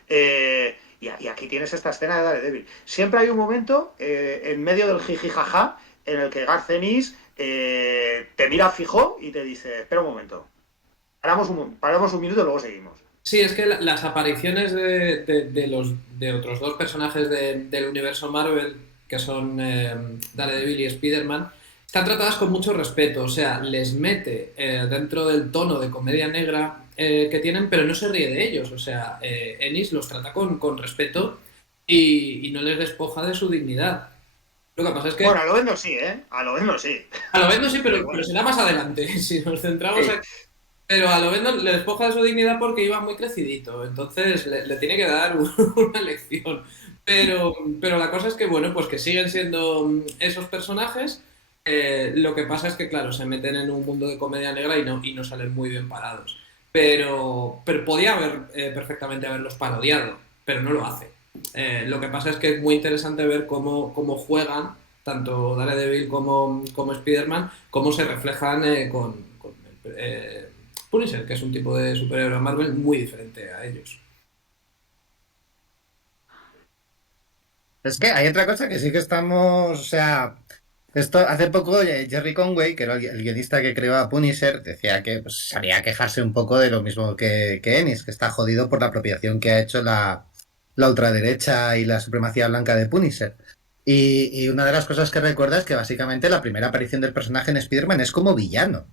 Y aquí tienes esta escena de Daredevil. Siempre hay un momento en medio del jijijaja en el que Garth Ennis te mira fijo y te dice, espera un momento, paramos un minuto y luego seguimos. Sí, es que las apariciones de otros dos personajes del universo Marvel, que son Daredevil y Spider-Man, están tratadas con mucho respeto. O sea, les mete dentro del tono de comedia negra que tienen, pero no se ríe de ellos. O sea, Ennis los trata con respeto y no les despoja de su dignidad. Lo que pasa es Bueno, que a lo vendo sí, ¿eh? A lo vendo sí. a lo vendo sí, Pero pero bueno, será más adelante. Si nos centramos sí. aquí. Pero a Lovendo le despoja de su dignidad porque iba muy crecidito, entonces le tiene que dar una lección. Pero la cosa es que, bueno, pues que siguen siendo esos personajes. Lo que pasa es que, claro, se meten en un mundo de comedia negra y no salen muy bien parados. Pero podía haber perfectamente haberlos parodiado, pero no lo hace. Lo que pasa es que es muy interesante ver cómo juegan, tanto Daredevil como Spider-Man, cómo se reflejan con Punisher, que es un tipo de superhéroe Marvel muy diferente a ellos. Es que hay otra cosa que sí que estamos, o sea, esto hace poco Jerry Conway, que era el guionista que creó a Punisher, decía que pues, salía a quejarse un poco de lo mismo que Ennis, que está jodido por la apropiación que ha hecho la ultraderecha y la supremacía blanca de Punisher. Y una de las cosas que recuerda es que básicamente la primera aparición del personaje en Spider-Man es como villano.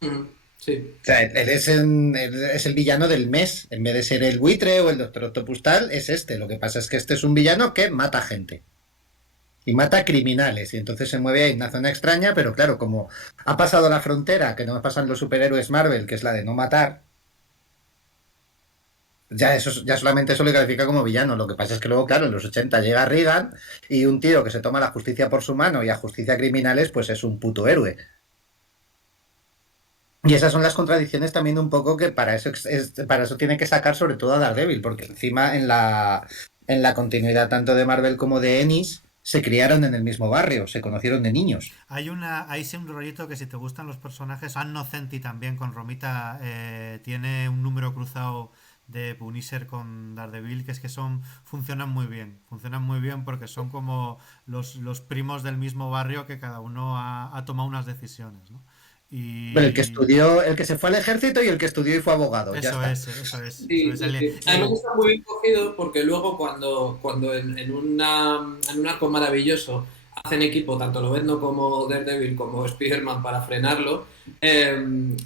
Mm, sí. O sea, él es el villano del mes. En vez de ser el buitre o el Doctor Octopus tal, es este. Lo que pasa es que este es un villano que mata gente. Y mata criminales. Y entonces se mueve ahí en una zona extraña, pero claro, como ha pasado la frontera que no pasan los superhéroes Marvel, que es la de no matar, ya, eso, ya solamente eso le califica como villano. Lo que pasa es que luego, claro, en los 80 llega Reagan y un tío que se toma la justicia por su mano y a justicia criminales, pues es un puto héroe. Y esas son las contradicciones también un poco que para eso, para eso tiene que sacar sobre todo a Daredevil, porque encima en la continuidad tanto de Marvel como de Ennis se criaron en el mismo barrio, se conocieron de niños. Hay sí un rollito que si te gustan los personajes, Anno Centi también con Romita tiene un número cruzado de Punisher con Daredevil, que es que funcionan muy bien porque son como los primos del mismo barrio que cada uno ha tomado unas decisiones, ¿no? Bueno, el que Y estudió, el que se fue al ejército y el que estudió y fue abogado, ya eso está. es, eso es, eso Sí, es. sí, sí. Además está muy bien cogido porque luego cuando en un arco maravilloso hacen equipo tanto Lobezno como Daredevil como Spider-Man para frenarlo,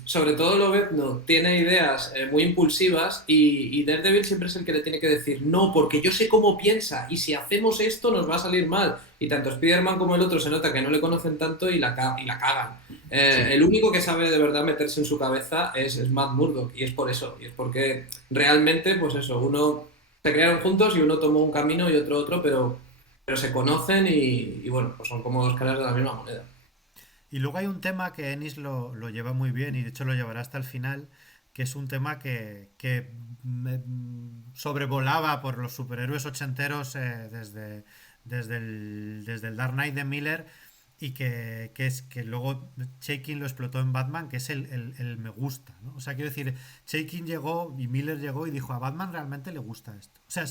sobre todo Lobezno tiene ideas muy impulsivas y Daredevil siempre es el que le tiene que decir no, porque yo sé cómo piensa y si hacemos esto nos va a salir mal. Y tanto Spider-Man como el otro se nota que no le conocen tanto y la cagan. Sí. El único que sabe de verdad meterse en su cabeza es Matt Murdock y es por eso, y es porque realmente, pues eso, uno se crearon juntos y uno tomó un camino y otro, pero se conocen y bueno, pues son como dos caras de la misma moneda. Y luego hay un tema que Ennis lo lleva muy bien y de hecho lo llevará hasta el final, que es un tema que sobrevolaba por los superhéroes ochenteros desde el Dark Knight de Miller y que luego Chaikin lo explotó en Batman, que es el me gusta, ¿no? O sea, quiero decir, Chaikin llegó y Miller llegó y dijo, a Batman realmente le gusta esto. O sea,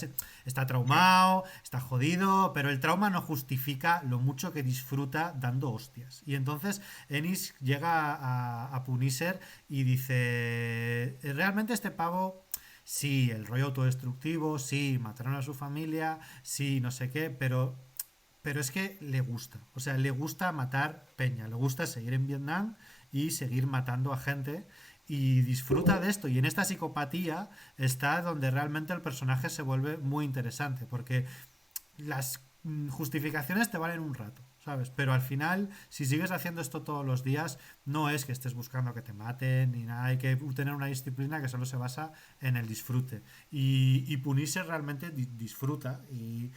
está traumado, está jodido, pero el trauma no justifica lo mucho que disfruta dando hostias. Y entonces Ennis llega a Punisher y dice, realmente este pavo... Sí, el rollo autodestructivo, sí, mataron a su familia, sí, no sé qué, pero es que le gusta. O sea, le gusta matar peña, le gusta seguir en Vietnam y seguir matando a gente y disfruta de esto. Y en esta psicopatía está donde realmente el personaje se vuelve muy interesante, porque las justificaciones te valen un rato, ¿sabes? Pero al final, si sigues haciendo esto todos los días, no es que estés buscando que te maten ni nada, hay que tener una disciplina que solo se basa en el disfrute. Y Punisher realmente disfruta y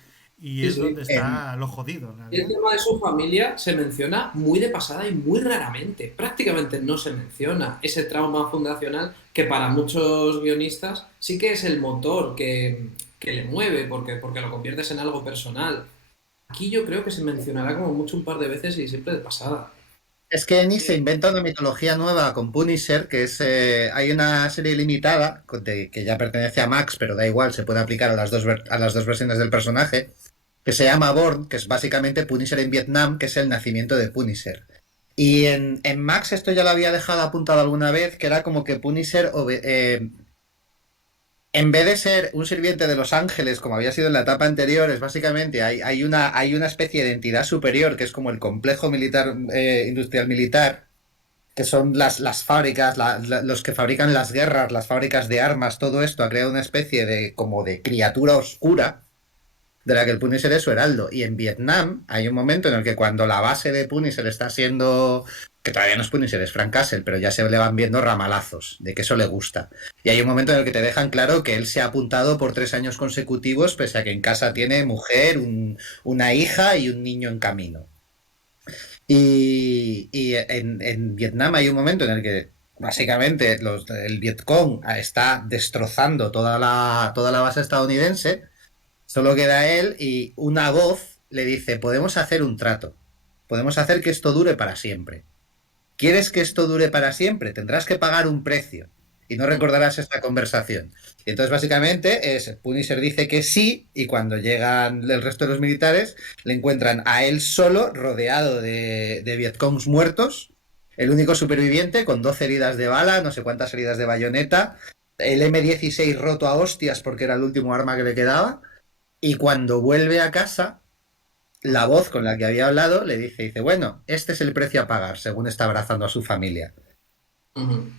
Sí, es sí. donde En, está lo jodido, en El realidad. tema de su familia se menciona muy de pasada y muy raramente. Prácticamente no se menciona ese trauma fundacional que para muchos guionistas sí que es el motor que le mueve porque lo conviertes en algo personal. Aquí yo creo que se mencionará como mucho un par de veces y siempre de pasada. es que Ennis se Sí. inventa una mitología nueva con Punisher, que es, hay una serie limitada que ya pertenece a Max, pero da igual, se puede aplicar a a las dos versiones del personaje, que se llama Born, que es básicamente Punisher en Vietnam, que es el nacimiento de Punisher. Y en Max esto ya lo había dejado apuntado alguna vez, que era como que Punisher en vez de ser un sirviente de los ángeles, como había sido en la etapa anterior, es básicamente hay una especie de entidad superior que es como el complejo militar industrial militar, que son las fábricas, los que fabrican las guerras, las fábricas de armas, todo esto ha creado una especie de como de criatura oscura de la que el Punisher es su heraldo. Y en Vietnam hay un momento en el que cuando la base de Punisher está siendo, que todavía no es Punisher, es Frank Castle, pero ya se le van viendo ramalazos, de que eso le gusta. Y hay un momento en el que te dejan claro que él se ha apuntado por 3 años consecutivos, pese a que en casa tiene mujer, una hija y un niño en camino. Y en Vietnam hay un momento en el que básicamente el Vietcong está destrozando toda la base estadounidense. Solo queda él y una voz le dice, podemos hacer un trato. Podemos hacer que esto dure para siempre. ¿Quieres que esto dure para siempre? Tendrás que pagar un precio. Y no recordarás esta conversación. Y entonces, básicamente, Punisher dice que sí, y cuando llegan el resto de los militares, le encuentran a él solo, rodeado de Vietcongs muertos, el único superviviente, con 12 heridas de bala, no sé cuántas heridas de bayoneta, el M16 roto a hostias porque era el último arma que le quedaba, y cuando vuelve a casa, la voz con la que había hablado dice, bueno, este es el precio a pagar, según está abrazando a su familia. Ujú.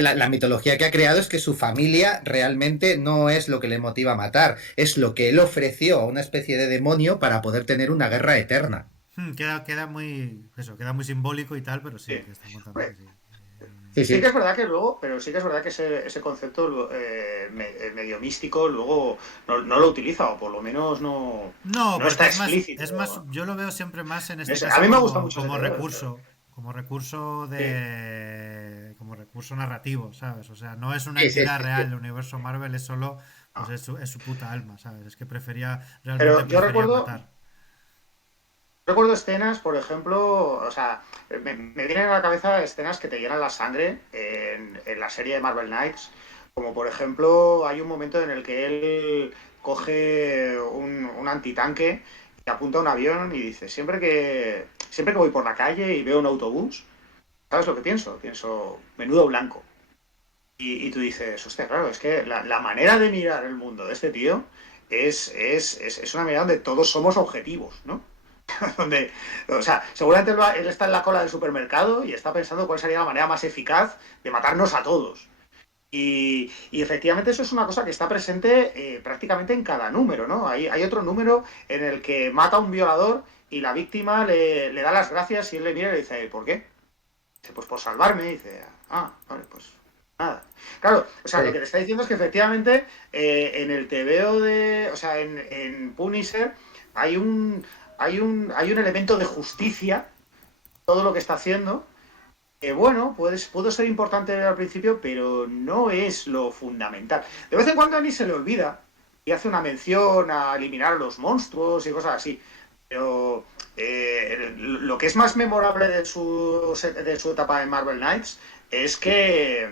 La mitología que ha creado es que su familia realmente no es lo que le motiva a matar, es lo que él ofreció a una especie de demonio para poder tener una guerra eterna. Queda muy. Eso, queda muy simbólico y tal, pero sí, Sí. que están contando que Hombre, sí. Sí, sí que sí. es verdad que luego, pero sí que es verdad que ese concepto medio místico luego no lo utiliza, o por lo menos No, no está porque explícito. es más, yo lo veo siempre más en este A caso mí me gusta mucho ese como TVO. Sí, como recurso narrativo, ¿sabes? O sea, no es una Sí, sí, entidad sí, real sí. del universo Marvel, es solo, pues no. es su puta alma, ¿sabes? Es que realmente Pero yo prefería matar. recuerdo escenas, por ejemplo, o sea, me vienen a la cabeza escenas que te llenan la sangre en la serie de Marvel Knights, como por ejemplo hay un momento en el que él coge un antitanque y apunta a un avión y dice, siempre que voy por la calle y veo un autobús, ¿sabes lo que pienso? Pienso, menudo blanco. Y tú dices, hostia, claro, es que la manera de mirar el mundo de este tío es una mirada donde todos somos objetivos, ¿no? Donde, o sea, seguramente él está en la cola del supermercado y está pensando cuál sería la manera más eficaz de matarnos a todos. Y efectivamente eso es una cosa que está presente prácticamente en cada número, ¿no? Hay otro número en el que mata a un violador y la víctima le da las gracias y él le mira y le dice, ¿por qué? Dice, pues por salvarme. Y dice, vale, pues nada. Claro, o sea, lo que Sí. te está diciendo es que efectivamente en el TVO o sea, en Punisher hay hay un elemento de justicia, todo lo que está haciendo, que bueno, pudo ser importante al principio, pero no es lo fundamental. De vez en cuando a mí se le olvida y hace una mención a eliminar a los monstruos y cosas así. Pero lo que es más memorable de su etapa en Marvel Knights es que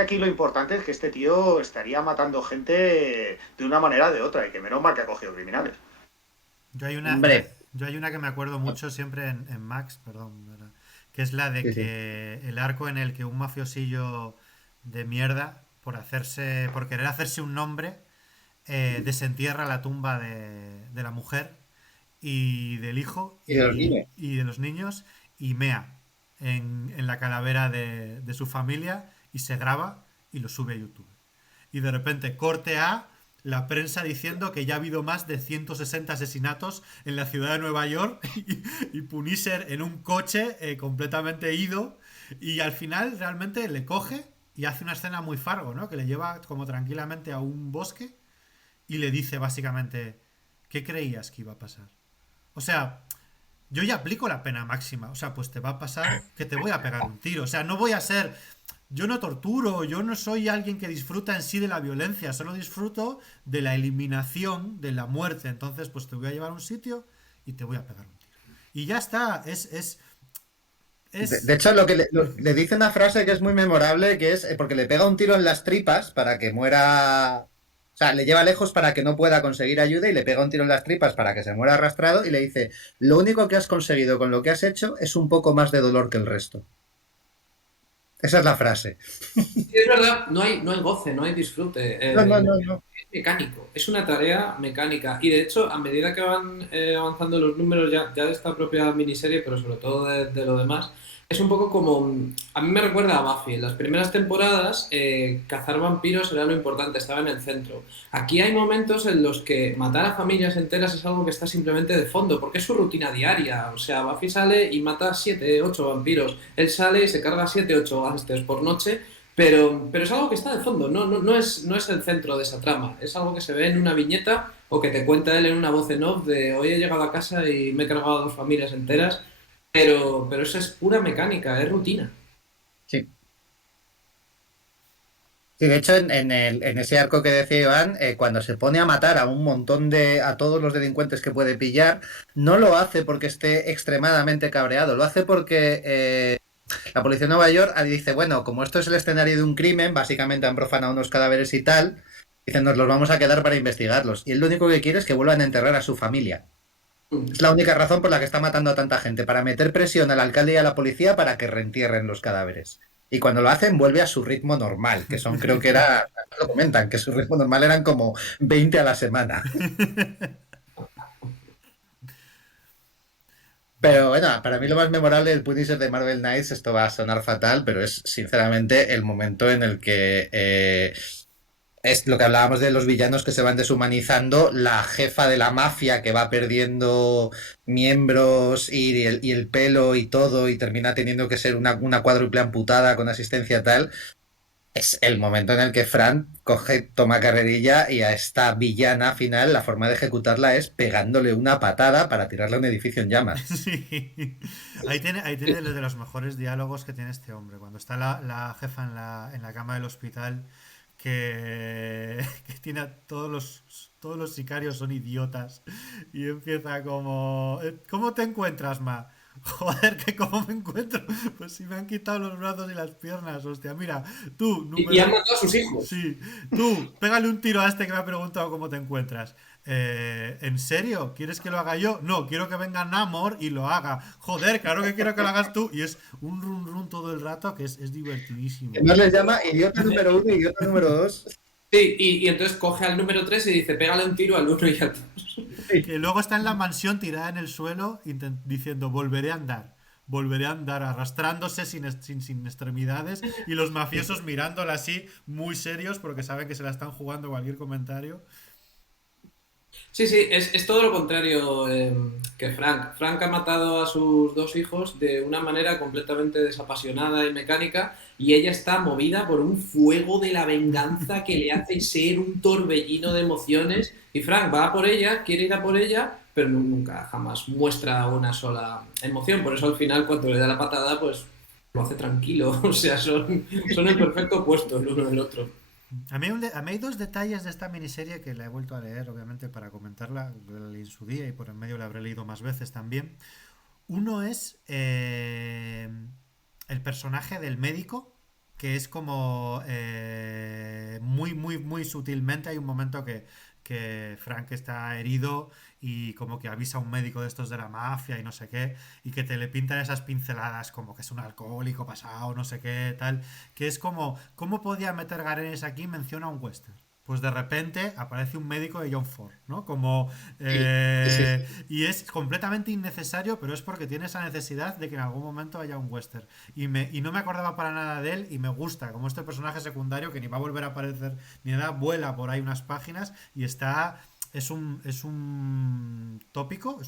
aquí lo importante es que este tío estaría matando gente de una manera o de otra y que menos mal que ha cogido criminales. Yo hay una, yo, Hombre. yo hay una que me acuerdo mucho siempre en Max, perdón, ¿verdad? Que es la de Sí, sí. que el arco en el que un mafiosillo de mierda, por querer hacerse un nombre, desentierra la tumba de la mujer y del hijo Y de los niños. y de los niños y mea en la calavera de su familia y se graba y lo sube a YouTube. Y de repente corte a la prensa diciendo que ya ha habido más de 160 asesinatos en la ciudad de Nueva York y Punisher en un coche completamente ido y al final realmente le coge y hace una escena muy Fargo, ¿no? Que le lleva como tranquilamente a un bosque y le dice básicamente, ¿qué creías que iba a pasar? O sea, yo ya aplico la pena máxima. O sea, pues te va a pasar que te voy a pegar un tiro. O sea, no voy a ser... Yo no torturo, yo no soy alguien que disfruta en sí de la violencia, solo disfruto de la eliminación, de la muerte. Entonces, pues te voy a llevar a un sitio y te voy a pegar un tiro. Y ya está, De es... hecho, le dice una frase que es muy memorable, que es porque le pega un tiro en las tripas para que muera. O sea, le lleva lejos para que no pueda conseguir ayuda y le pega un tiro en las tripas para que se muera arrastrado y le dice, lo único que has conseguido con lo que has hecho es un poco más de dolor que el resto. Esa es la frase. Sí, es verdad, no hay goce, no hay disfrute. No, no, no, no. Es mecánico, es una tarea mecánica. Y de hecho, a medida que van avanzando los números ya de esta propia miniserie, pero sobre todo de lo demás, es un poco como. A mí me recuerda a Buffy. En las primeras temporadas, cazar vampiros era lo importante, estaba en el centro. Aquí hay momentos en los que matar a familias enteras es algo que está simplemente de fondo, porque es su rutina diaria. O sea, Buffy sale y mata 7 8 vampiros. Él sale y se carga 7 8 gángsters por noche, pero es algo que está de fondo, no es el centro de esa trama. Es algo que se ve en una viñeta o que te cuenta él en una voz en off de hoy he llegado a casa y me he cargado a 2 familias enteras, pero eso es pura mecánica, es rutina. Sí. Sí, de hecho, en ese arco que decía Iván, cuando se pone a matar a un montón a todos los delincuentes que puede pillar, no lo hace porque esté extremadamente cabreado, lo hace porque la policía de Nueva York dice, bueno, como esto es el escenario de un crimen, básicamente han profanado unos cadáveres y tal, dicen, nos los vamos a quedar para investigarlos. Y él lo único que quiere es que vuelvan a enterrar a su familia. Es la única razón por la que está matando a tanta gente, para meter presión al alcalde y a la policía para que reentierren los cadáveres. Y cuando lo hacen, vuelve a su ritmo normal, que son, creo que era, lo comentan, que su ritmo normal eran como 20 a la semana. Pero bueno, para mí lo más memorable del Punisher de Marvel Knights, esto va a sonar fatal, pero es sinceramente el momento en el que es lo que hablábamos de los villanos que se van deshumanizando, la jefa de la mafia que va perdiendo miembros y el pelo y todo y termina teniendo que ser una cuádruple amputada con asistencia tal. Es el momento en el que Fran toma carrerilla y a esta villana final la forma de ejecutarla es pegándole una patada para tirarle a un edificio en llamas. Sí. Ahí tiene de los mejores diálogos que tiene este hombre. Cuando está la jefa en la cama del hospital, que tiene a todos los sicarios son idiotas. Y empieza como. ¿Cómo te encuentras, ma? Joder, que cómo me encuentro. Pues si me han quitado los brazos y las piernas, hostia. Mira, tú, Y han número. matado a sus hijos. Sí, tú, pégale un tiro a este que me ha preguntado cómo te encuentras. ¿En serio? ¿Quieres que lo haga yo? No, quiero que venga Namor y lo haga. Joder, claro que quiero que lo hagas tú. Y es un run run todo el rato que es Que divertidísimo. no les llama idiota número uno y idiota número dos. Sí, y entonces coge al número 3 y dice, pégale un tiro al uno y al 2. Que luego está en la mansión tirada en el suelo diciendo volveré a andar. Volveré a andar arrastrándose sin extremidades y los mafiosos mirándola así muy serios porque saben que se la están jugando cualquier comentario. Sí, sí, es todo lo contrario que Frank. Frank ha matado a sus 2 hijos de una manera completamente desapasionada y mecánica, y ella está movida por un fuego de la venganza que le hace ser un torbellino de emociones. Y Frank va a por ella, quiere ir a por ella, pero nunca, jamás muestra una sola emoción. Por eso al final, cuando le da la patada, pues lo hace tranquilo. O sea, son el perfecto opuesto el uno del otro. A mí hay dos detalles de esta miniserie que la he vuelto a leer, obviamente, para comentarla. La leí en su día y por en medio la habré leído más veces también. Uno es el personaje del médico, que es como muy, muy, muy sutilmente. Hay un momento que Frank está herido y como que avisa a un médico de estos de la mafia y no sé qué, y que te le pintan esas pinceladas como que es un alcohólico pasado, no sé qué, tal, que es como, ¿cómo podía meter Garenes aquí? Menciona un western. Pues de repente aparece un médico de John Ford, ¿no? Como Sí, sí, sí. y es completamente innecesario, pero es porque tiene esa necesidad de que en algún momento haya un western. Y no me acordaba para nada de él y me gusta, como este personaje secundario que ni va a volver a aparecer ni nada, vuela por ahí unas páginas y está. Es un tópico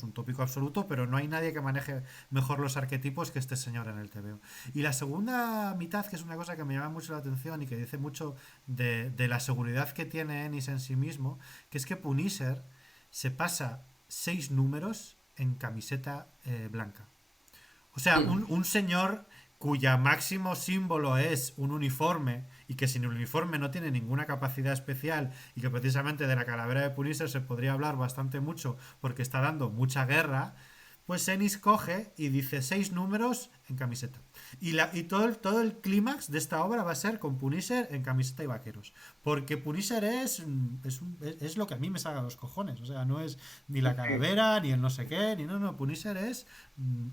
absoluto, pero no hay nadie que maneje mejor los arquetipos que este señor en el TVO. Y la segunda mitad, que es una cosa que me llama mucho la atención y que dice mucho de la seguridad que tiene Ennis en sí mismo, que es que Punisher se pasa 6 números en camiseta blanca. O sea, un señor cuya máximo símbolo es un uniforme y que sin el uniforme no tiene ninguna capacidad especial y que precisamente de la calavera de Punisher se podría hablar bastante mucho porque está dando mucha guerra, pues Ennis coge y dice 6 números en camiseta. Y todo el clímax de esta obra va a ser con Punisher en camiseta y vaqueros. Porque Punisher es lo que a mí me salga a los cojones. O sea, no es ni la calavera, ni el no sé qué, ni no. Punisher es,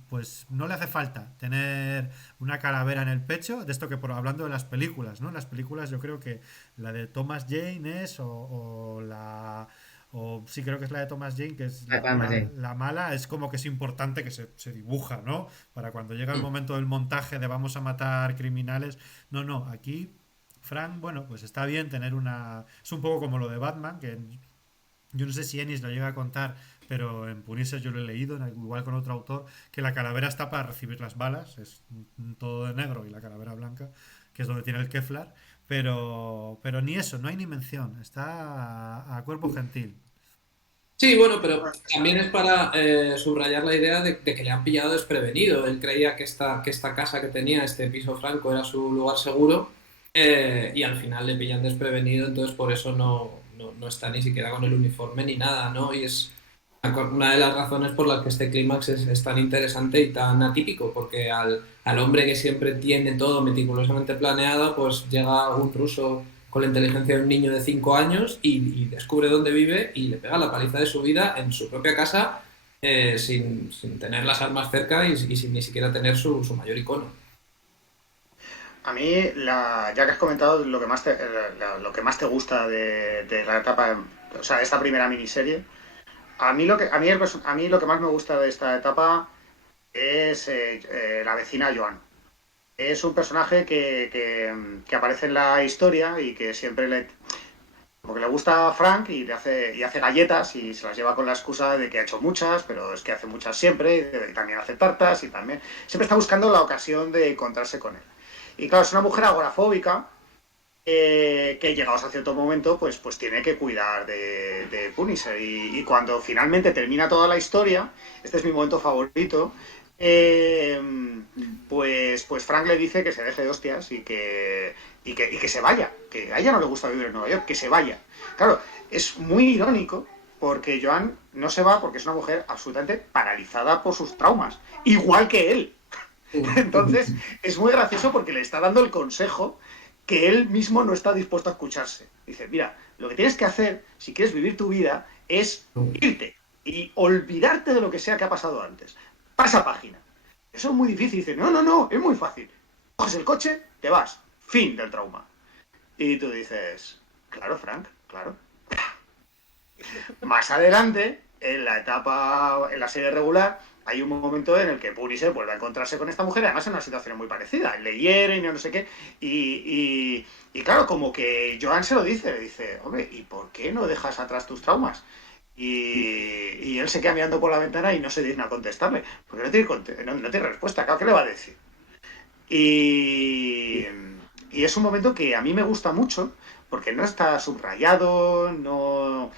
pues no le hace falta tener una calavera en el pecho. De esto que hablando de las películas, ¿no? Las películas yo creo que la de Thomas Jane es, o la... O sí, creo que es la de Thomas Jane, que es la mala, es como que es importante que se dibuja, ¿no? Para cuando llega el momento del montaje de vamos a matar criminales. No, aquí Frank, bueno, pues está bien tener una... Es un poco como lo de Batman, que yo no sé si Ennis lo llega a contar, pero en Punisher yo lo he leído, igual con otro autor, que la calavera está para recibir las balas, es todo de negro y la calavera blanca, que es donde tiene el Kevlar, pero ni eso, no hay ni mención, está a cuerpo gentil. Sí, bueno, pero también es para subrayar la idea de que le han pillado desprevenido. Él creía que esta casa que tenía, este piso franco, era su lugar seguro y al final le pillan desprevenido, entonces por eso no está ni siquiera con el uniforme ni nada, ¿no? Y es una de las razones por las que este clímax es tan interesante y tan atípico, porque al hombre que siempre tiene todo meticulosamente planeado, pues llega un ruso con la inteligencia de un niño de 5 años y descubre dónde vive y le pega la paliza de su vida en su propia casa sin tener las armas cerca y sin ni siquiera tener su mayor icono. A mí, ya que has comentado lo que más te gusta de la etapa, o sea, esta primera miniserie, a mí lo que más me gusta de esta etapa es la vecina Joan. Es un personaje que aparece en la historia y que siempre como que le gusta a Frank y hace galletas y se las lleva con la excusa de que ha hecho muchas, pero es que hace muchas siempre, y también hace tartas y también... Siempre está buscando la ocasión de encontrarse con él. Y claro, es una mujer agorafóbica que llegados a cierto momento pues tiene que cuidar de Punisher. Y cuando finalmente termina toda la historia, este es mi momento favorito, eh, pues Frank le dice que se deje de hostias y que se vaya, que a ella no le gusta vivir en Nueva York, que se vaya. Claro, es muy irónico porque Joan no se va porque es una mujer absolutamente paralizada por sus traumas, igual que él. Entonces, es muy gracioso porque le está dando el consejo que él mismo no está dispuesto a escucharse. Dice, mira, lo que tienes que hacer, si quieres vivir tu vida, es irte y olvidarte de lo que sea que ha pasado antes. Pasa página. Eso es muy difícil. Dice, no, es muy fácil. Coges el coche, te vas. Fin del trauma. Y tú dices, claro, Frank, claro. Más adelante, en la serie regular, hay un momento en el que Punisher vuelve a encontrarse con esta mujer, además en una situación muy parecida. Le hieren y no sé qué. Y claro, como que Joan se lo dice, le dice, hombre, ¿y por qué no dejas atrás tus traumas? Y él se queda mirando por la ventana y no se digna a contestarle, porque no tiene respuesta. Claro, ¿qué le va a decir? Y, y es un momento que a mí me gusta mucho porque no está subrayado, o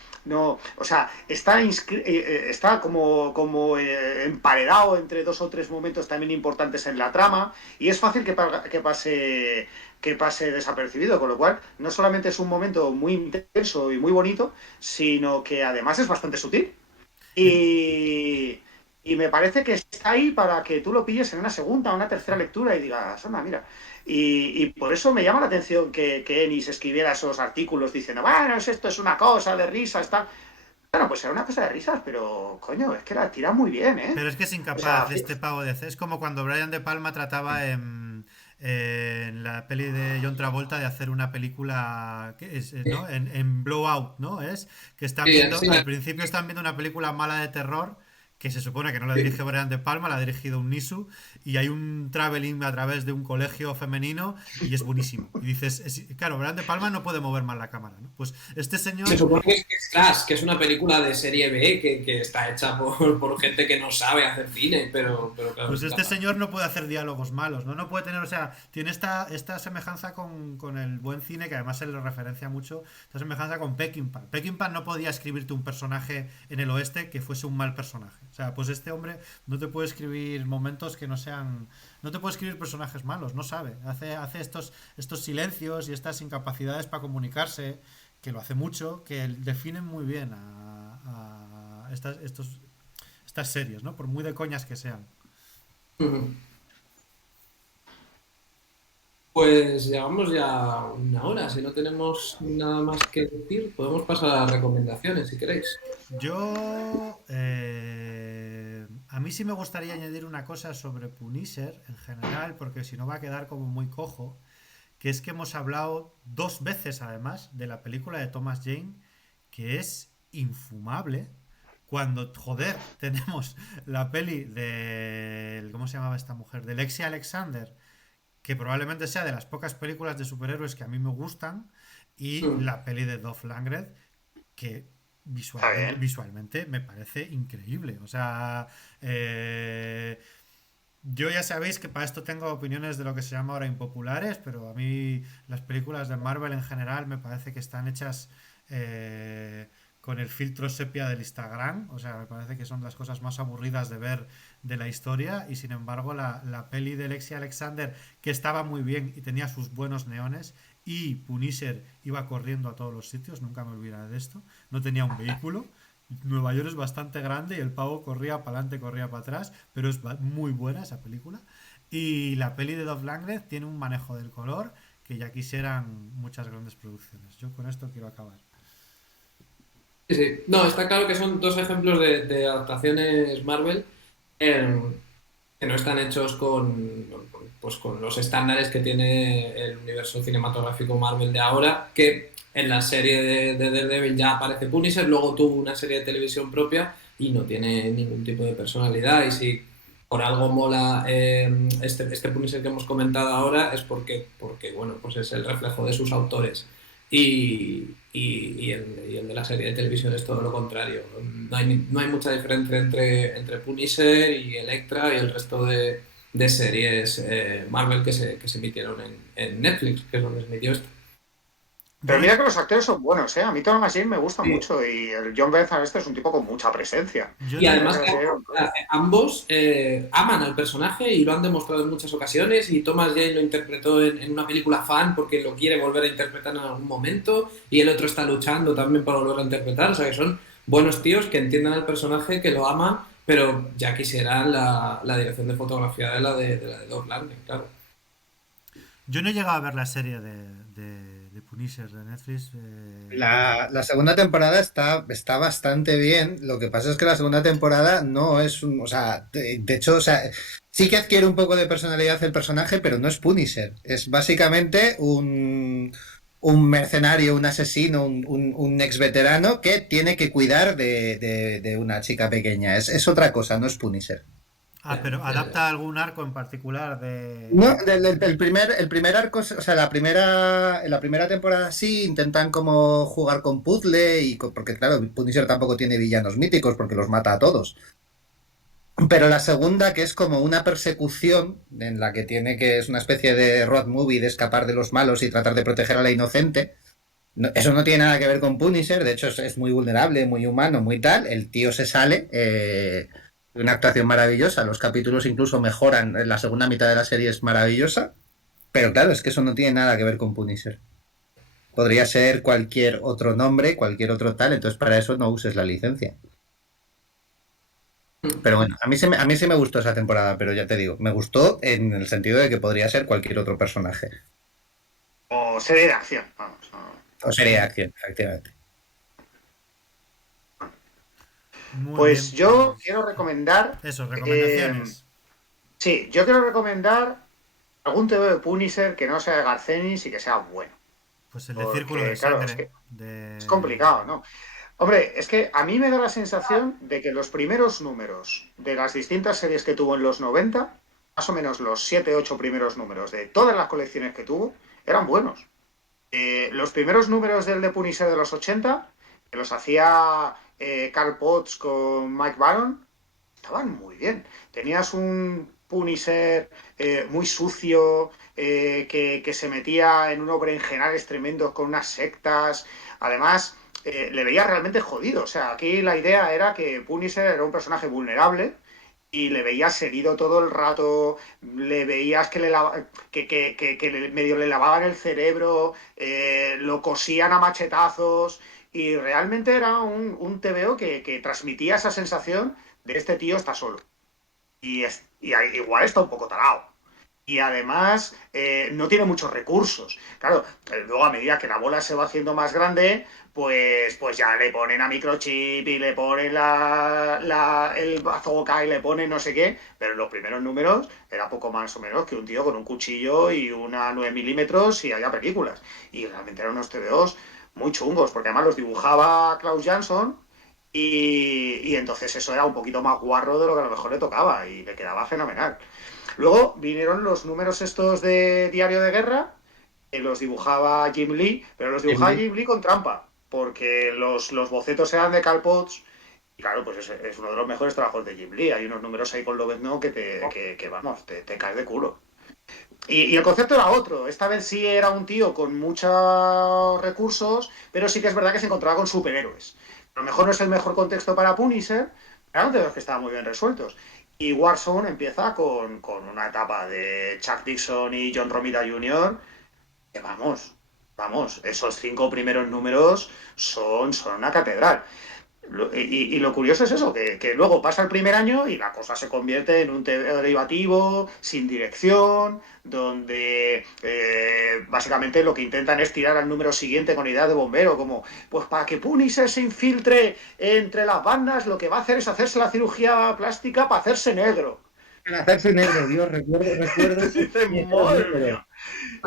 sea, está emparedado entre dos o tres momentos también importantes en la trama y es fácil que pase desapercibido, con lo cual no solamente es un momento muy intenso y muy bonito, sino que además es bastante sutil. Y, y me parece que está ahí para que tú lo pilles en una segunda o una tercera lectura y digas, anda, mira. Y por eso me llama la atención que Ennis escribiera esos artículos diciendo, bueno, esto es una cosa de risas, tal. Bueno, pues era una cosa de risas, pero coño, es que la tira muy bien, ¿eh? Pero es que es O sea, incapaz este pavo de hacer. Es como cuando Brian De Palma trataba en la peli de John Travolta de hacer una película que es, ¿no? En Blowout, ¿no? Es que están Sí, viendo, sí, al principio están viendo una película mala de terror que se supone que no la dirige Brian De Palma, la ha dirigido un Nisu y hay un traveling a través de un colegio femenino y es buenísimo. Y dices, claro, Brian De Palma no puede mover mal la cámara, ¿no? Pues este se señor supone que es Crash, que es una película de serie B que está hecha por gente que no sabe hacer cine, pero claro, pues es este capaz. señor no puede hacer diálogos malos, ¿no? No puede tener, o sea, tiene esta semejanza con el buen cine, que además se le referencia mucho, esta semejanza con Peckinpah. Peckinpah no podía escribirte un personaje en el oeste que fuese un mal personaje. O sea, pues este hombre no te puede escribir momentos que no sean... No te puede escribir personajes malos, no sabe. Hace estos silencios y estas incapacidades para comunicarse, que lo hace mucho, que definen muy bien a estas series, ¿no? Por muy de coñas que sean. Ujú. Pues llevamos ya una hora. Si no tenemos nada más que decir, podemos pasar a las recomendaciones, si queréis. Yo, a mí sí me gustaría añadir una cosa sobre Punisher en general, porque si no va a quedar como muy cojo, que es que hemos hablado dos veces además de la película de Thomas Jane, que es infumable, cuando, joder, tenemos la peli de... ¿Cómo se llamaba esta mujer? De Lexi Alexander, que probablemente sea de las pocas películas de superhéroes que a mí me gustan, y Mm. la peli de Dolph Lundgren, que Está bien. visualmente me parece increíble. O sea, yo ya sabéis que para esto tengo opiniones de lo que se llama ahora impopulares, pero a mí las películas de Marvel en general me parece que están hechas con el filtro sepia del Instagram. O sea, me parece que son las cosas más aburridas de ver de la historia. Y sin embargo, la peli de Lexi Alexander, que estaba muy bien y tenía sus buenos neones, y Punisher iba corriendo a todos los sitios, nunca me olvidaré de esto. No tenía un vehículo. Nueva York es bastante grande y el pavo corría para adelante, corría para atrás, pero es muy buena esa película. Y la peli de Dolph Lundgren tiene un manejo del color que ya quisieran muchas grandes producciones. Yo con esto quiero acabar. Sí, sí. No, está claro que son dos ejemplos de adaptaciones Marvel eh, que no están hechos pues, con los estándares que tiene el universo cinematográfico Marvel de ahora, que en la serie de Daredevil ya aparece Punisher, luego tuvo una serie de televisión propia y no tiene ningún tipo de personalidad. Y si por algo mola este Punisher que hemos comentado ahora es porque bueno, pues es el reflejo de sus autores. Y el de la serie de televisión es todo lo contrario. No hay mucha diferencia entre Punisher y Elektra y el resto de series Marvel que se emitieron en Netflix, que es donde se emitió esto. Yo Pero le, mira que los actores son buenos, ¿eh? A mí Thomas Jane me gusta Sí. mucho y el John Bernthal este es un tipo con mucha presencia. yo Y le, Mira que además la que serie... ambos aman al personaje y lo han demostrado en muchas ocasiones. Y Thomas Jane lo interpretó en una película fan porque lo quiere volver a interpretar en algún momento. Y el otro está luchando también para volver a interpretar. O sea que son buenos tíos que entienden al personaje, que lo aman, pero ya quisieran la dirección de fotografía de la de Doug Landing, claro. yo no he llegado a ver la serie de Punisher de Netflix. La segunda temporada está bastante bien. Lo que pasa es que la segunda temporada no es un. O sea, de hecho, o sea, sí que adquiere un poco de personalidad el personaje, pero no es Punisher. Es básicamente un mercenario, un asesino, un ex veterano que tiene que cuidar de una chica pequeña. Es otra cosa, no es Punisher. Ah, Ya, pero ya, ya. adapta algún arco en particular No, de... el primer arco, o sea, en la primera temporada sí intentan como jugar con puzzle porque claro, Punisher tampoco tiene villanos míticos porque los mata a todos. Pero la segunda, que es como una persecución en la que es una especie de road movie de escapar de los malos y tratar de proteger a la inocente. Eso no tiene nada que ver con Punisher, de hecho es muy vulnerable, muy humano, muy tal. El tío se sale, una actuación maravillosa, los capítulos incluso mejoran, la segunda mitad de la serie es maravillosa. Pero claro, es que eso no tiene nada que ver con Punisher. Podría ser cualquier otro nombre, cualquier otro tal, entonces para eso no uses la licencia. Pero bueno, a mí sí me gustó esa temporada, pero ya te digo, me gustó en el sentido de que podría ser cualquier otro personaje. O serie de acción, vamos. O sería acción, efectivamente. Muy Pues bien, yo pues... quiero recomendar... Eso, eh, recomendaciones. sí, yo quiero recomendar algún TV de Punisher que no sea de Garcenis y que sea bueno. Pues el de Círculo de Porque, claro, es Sangre, que es de... complicado, ¿no? Hombre, es que a mí me da la sensación de que los primeros números de las distintas series que tuvo en los 90, más o menos los 7 8 primeros números de todas las colecciones que tuvo, eran buenos. Los primeros números del de Punisher de los 80, que los hacía Carl Potts con Mike Baron, estaban muy bien. Tenías un Punisher muy sucio, que se metía en unos berenjenales tremendos con unas sectas. Además, le veía realmente jodido. O sea, aquí la idea era que Punisher era un personaje vulnerable y le veías herido todo el rato, le veías que medio le lavaban el cerebro, lo cosían a machetazos y realmente era un TVO que transmitía esa sensación de este tío está solo. Igual está un poco tarado. Y además no tiene muchos recursos. Claro, luego a medida que la bola se va haciendo más grande, pues ya le ponen a microchip y le ponen el bazooka y le ponen no sé qué, pero en los primeros números era poco más o menos que un tío con un cuchillo y una 9 milímetros y había películas. Y realmente eran unos TVOs muy chungos, porque además los dibujaba Klaus Jansson y entonces eso era un poquito más guarro de lo que a lo mejor le tocaba y le quedaba fenomenal. Luego vinieron los números estos de Diario de Guerra, que los dibujaba Jim Lee, pero los dibujaba Jim Lee con trampa, porque los bocetos eran de Carl Potts, y claro, pues es uno de los mejores trabajos de Jim Lee. Hay unos números ahí con Lobezno que vamos, te caes de culo. Y el concepto era otro. Esta vez sí era un tío con muchos recursos, pero sí que es verdad que se encontraba con superhéroes. A lo mejor no es el mejor contexto para Punisher, pero de los que estaban muy bien resueltos. Y Warzone empieza con una etapa de Chuck Dixon y John Romita Jr. que vamos, esos 5 primeros números son una catedral. Y lo curioso es eso, que luego pasa el primer año y la cosa se convierte en un derivativo sin dirección, donde básicamente lo que intentan es tirar al número siguiente con idea de bombero, como pues para que Punisher se infiltre entre las bandas, lo que va a hacer es hacerse la cirugía plástica para hacerse negro. Para hacerse negro, Dios, recuerdo. Dices, madre mía.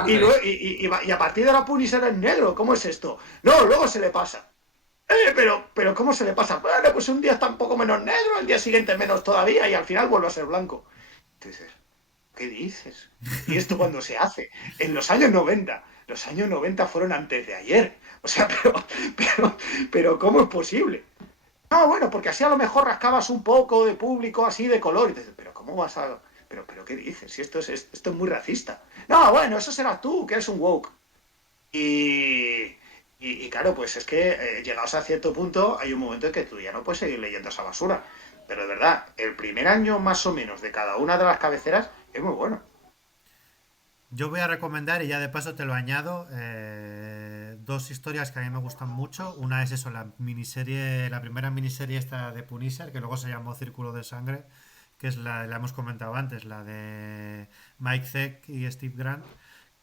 Y a partir de la Punisher es negro, ¿cómo es esto? No, luego se le pasa. Pero ¿cómo se le pasa? Bueno, pues un día está un poco menos negro, al día siguiente menos todavía y al final vuelve a ser blanco. Entonces, ¿qué dices? ¿Y esto cuándo se hace? En los años 90. Los años 90 fueron antes de ayer. O sea, pero ¿cómo es posible? No, bueno, porque así a lo mejor rascabas un poco de público así de color. Y dices, pero ¿cómo vas a...? Pero ¿qué dices? Si esto es muy racista. No, bueno, eso serás tú, que eres un woke. Y claro, pues es que llegados a cierto punto hay un momento en que tú ya no puedes seguir leyendo esa basura. Pero de verdad, el primer año más o menos de cada una de las cabeceras es muy bueno. Yo voy a recomendar, y ya de paso te lo añado, dos historias que a mí me gustan mucho. Una es eso, la primera miniserie esta de Punisher, que luego se llamó Círculo de Sangre, que es la hemos comentado antes, la de Mike Zeck y Steve Grant,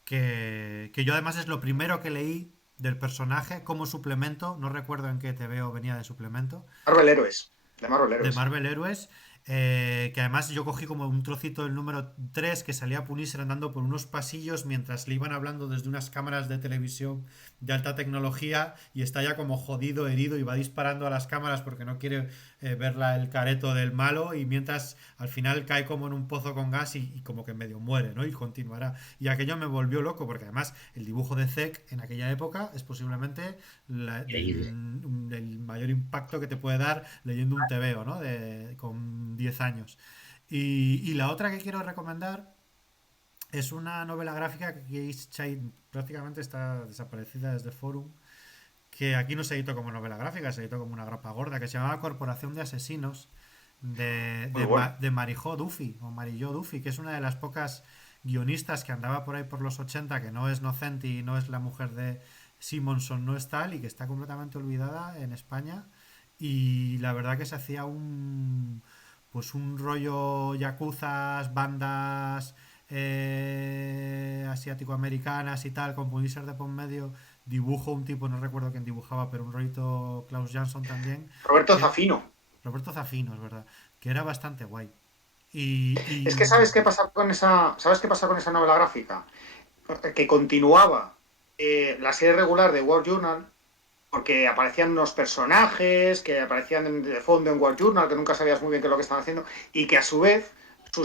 que yo además es lo primero que leí del personaje como suplemento, no recuerdo en qué TVO venía de suplemento, Marvel Héroes. De Marvel de Héroes. Marvel Heroes, que además yo cogí como un trocito del número 3 que salía Punisher andando por unos pasillos mientras le iban hablando desde unas cámaras de televisión de alta tecnología y está ya como jodido, herido y va disparando a las cámaras porque no quiere ver el careto del malo y mientras al final cae como en un pozo con gas y como que medio muere, ¿no? Y continuará. Y aquello me volvió loco porque además el dibujo de Zeck en aquella época es posiblemente el mayor impacto que te puede dar leyendo un TVO, ¿no? Con 10 años. Y la otra que quiero recomendar es una novela gráfica que prácticamente está desaparecida desde Forum, que aquí no se editó como novela gráfica, se editó como una grapa gorda, que se llamaba Corporación de Asesinos, de Marijó Duffy, o Marillo Duffy, que es una de las pocas guionistas que andaba por ahí por los 80, que no es Nocenti y no es la mujer de Simonson, no es tal, y que está completamente olvidada en España. Y la verdad que se hacía pues un rollo yakuzas, bandas asiático-americanas y tal, con Punisher de por medio, dibujo un tipo, no recuerdo quién dibujaba, pero un rollito Klaus Jansson también. Roberto Zafino. Roberto Zafino, es verdad, que era bastante guay. Es que ¿sabes qué pasa con esa novela gráfica? Que continuaba la serie regular de War Journal, porque aparecían unos personajes que aparecían de fondo en War Journal, que nunca sabías muy bien qué es lo que estaban haciendo, y que a su vez su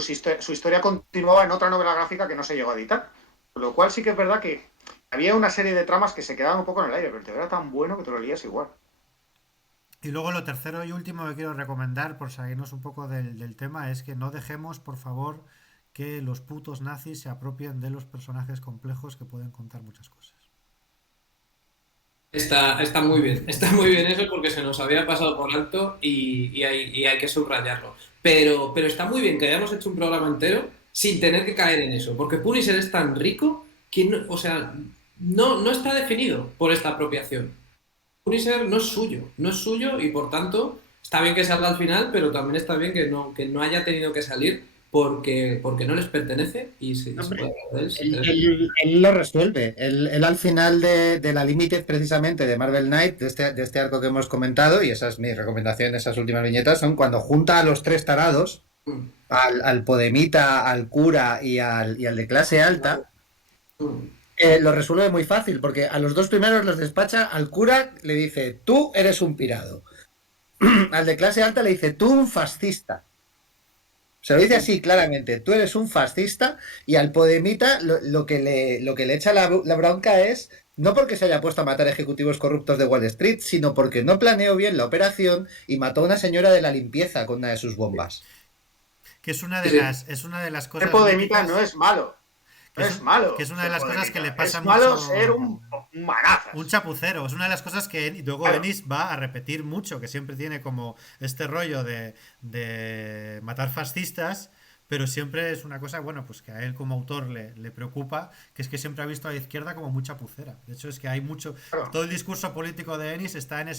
historia continuaba en otra novela gráfica que no se llegó a editar. Con lo cual sí que es verdad que había una serie de tramas que se quedaban un poco en el aire, pero te era tan bueno que te lo leías igual. Y luego lo tercero y último que quiero recomendar, por salirnos un poco del tema, es que no dejemos, por favor, que los putos nazis se apropien de los personajes complejos que pueden contar muchas cosas. Está muy bien eso porque se nos había pasado por alto y hay que subrayarlo. Pero está muy bien que hayamos hecho un programa entero sin tener que caer en eso, porque Punisher es tan rico que no, o sea, no está definido por esta apropiación. Punisher no es suyo y por tanto está bien que salga al final, pero también está bien que no haya tenido que salir porque no les pertenece y se puede hablar de él sin tener que- Él lo resuelve. Él al final de la Limited, precisamente, de Marvel Knight, de este arco que hemos comentado, y esa es mi recomendación, esas últimas viñetas, son cuando junta a los tres tarados, Mm, al Podemita, al cura y al de clase alta, mm. lo resuelve muy fácil, porque a los dos primeros los despacha, al cura le dice, tú eres un pirado. Al de clase alta le dice, tú un fascista. Se lo dice así claramente, tú eres un fascista, y al Podemita lo que le echa la bronca es no porque se haya puesto a matar ejecutivos corruptos de Wall Street, sino porque no planeó bien la operación y mató a una señora de la limpieza con una de sus bombas. Que es una Sí, de sí. las El cosas Podemita míticas, no es malo. que No es, es malo. que es una de las cosas que le pasa Es malo mucho. ser un manazas. Un chapucero, es una de las cosas que luego Claro. Ennis va a repetir mucho, que siempre tiene como este rollo de matar fascistas, pero siempre es una cosa, bueno, pues que a él como autor le preocupa, que es que siempre ha visto a la izquierda como muy chapucera. De hecho, es que hay mucho. Claro. Todo el discurso político de Ennis está en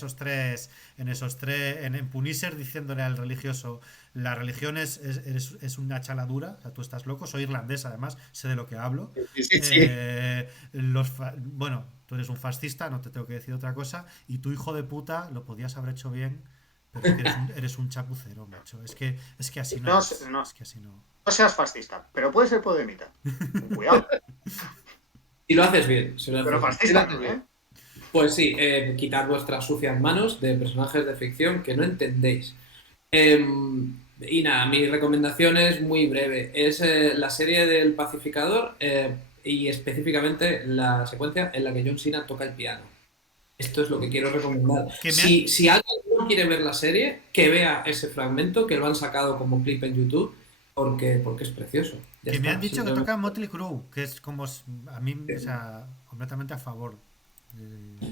Punisher diciéndole al religioso, la religión es una chaladura, o sea, tú estás loco, soy irlandés además, sé de lo que hablo. Sí, sí. Bueno, tú eres un fascista, no te tengo que decir otra cosa, y tu hijo de puta lo podías haber hecho bien, pero es que eres un chapucero, macho. Es que así no No, es. no, Es que así no. no seas fascista, pero puedes ser Podemita. Con cuidado. Y lo haces bien. Si lo haces Pero bien. fascista no, ¿eh? Pues sí, quitad vuestras sucias manos de personajes de ficción que no entendéis. Y nada, mi recomendación es muy breve. Es la serie del Pacificador y específicamente la secuencia en la que John Cena toca el piano. Esto es lo que quiero recomendar. Que me Si alguien no quiere ver la serie, que vea ese fragmento, que lo han sacado como clip en YouTube, porque es precioso. Ya Que me está, han dicho que simplemente. toca Motley Crue, que es como a mí, o sea, completamente a favor.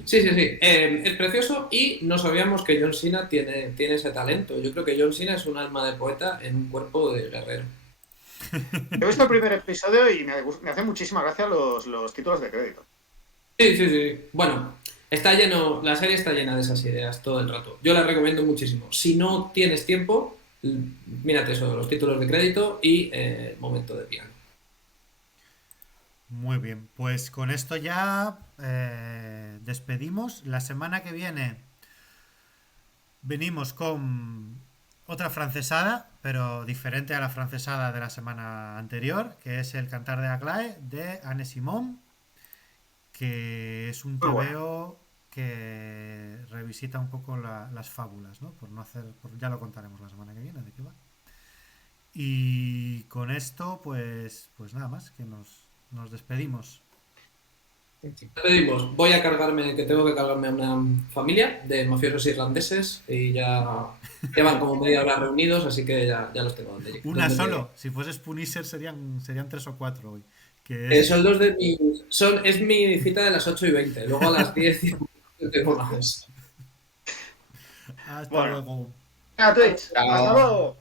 Sí, sí, sí. Es precioso y no sabíamos que John Cena tiene ese talento. Yo creo que John Cena es un alma de poeta en un cuerpo de guerrero. He visto el primer episodio y me hace muchísima gracia los títulos de crédito. Sí, sí, sí. Bueno, está lleno, la serie está llena de esas ideas todo el rato. Yo la recomiendo muchísimo. Si no tienes tiempo, mírate eso, los títulos de crédito y momento de piano. Muy bien, pues con esto ya despedimos. La semana que viene venimos con otra francesada, pero diferente a la francesada de la semana anterior, que es El cantar de Aglaé de Anne Simon, que es un Muy bueno. tebeo que revisita un poco las fábulas, ¿no? Por no hacer, ya lo contaremos la semana que viene de qué va. Y con esto, pues nada más, que nos despedimos. Pedimos, voy a cargarme, que tengo que cargarme a una familia de mafiosos irlandeses y ya van como media hora reunidos, así que ya los tengo donde Una donde solo, si fueses Punisher serían 3 o 4 hoy. Son los de mi. Es mi cita de las 8:20, luego a las 10 tengo más. Hasta Bueno. luego. A Twitch. Chao. Hasta luego.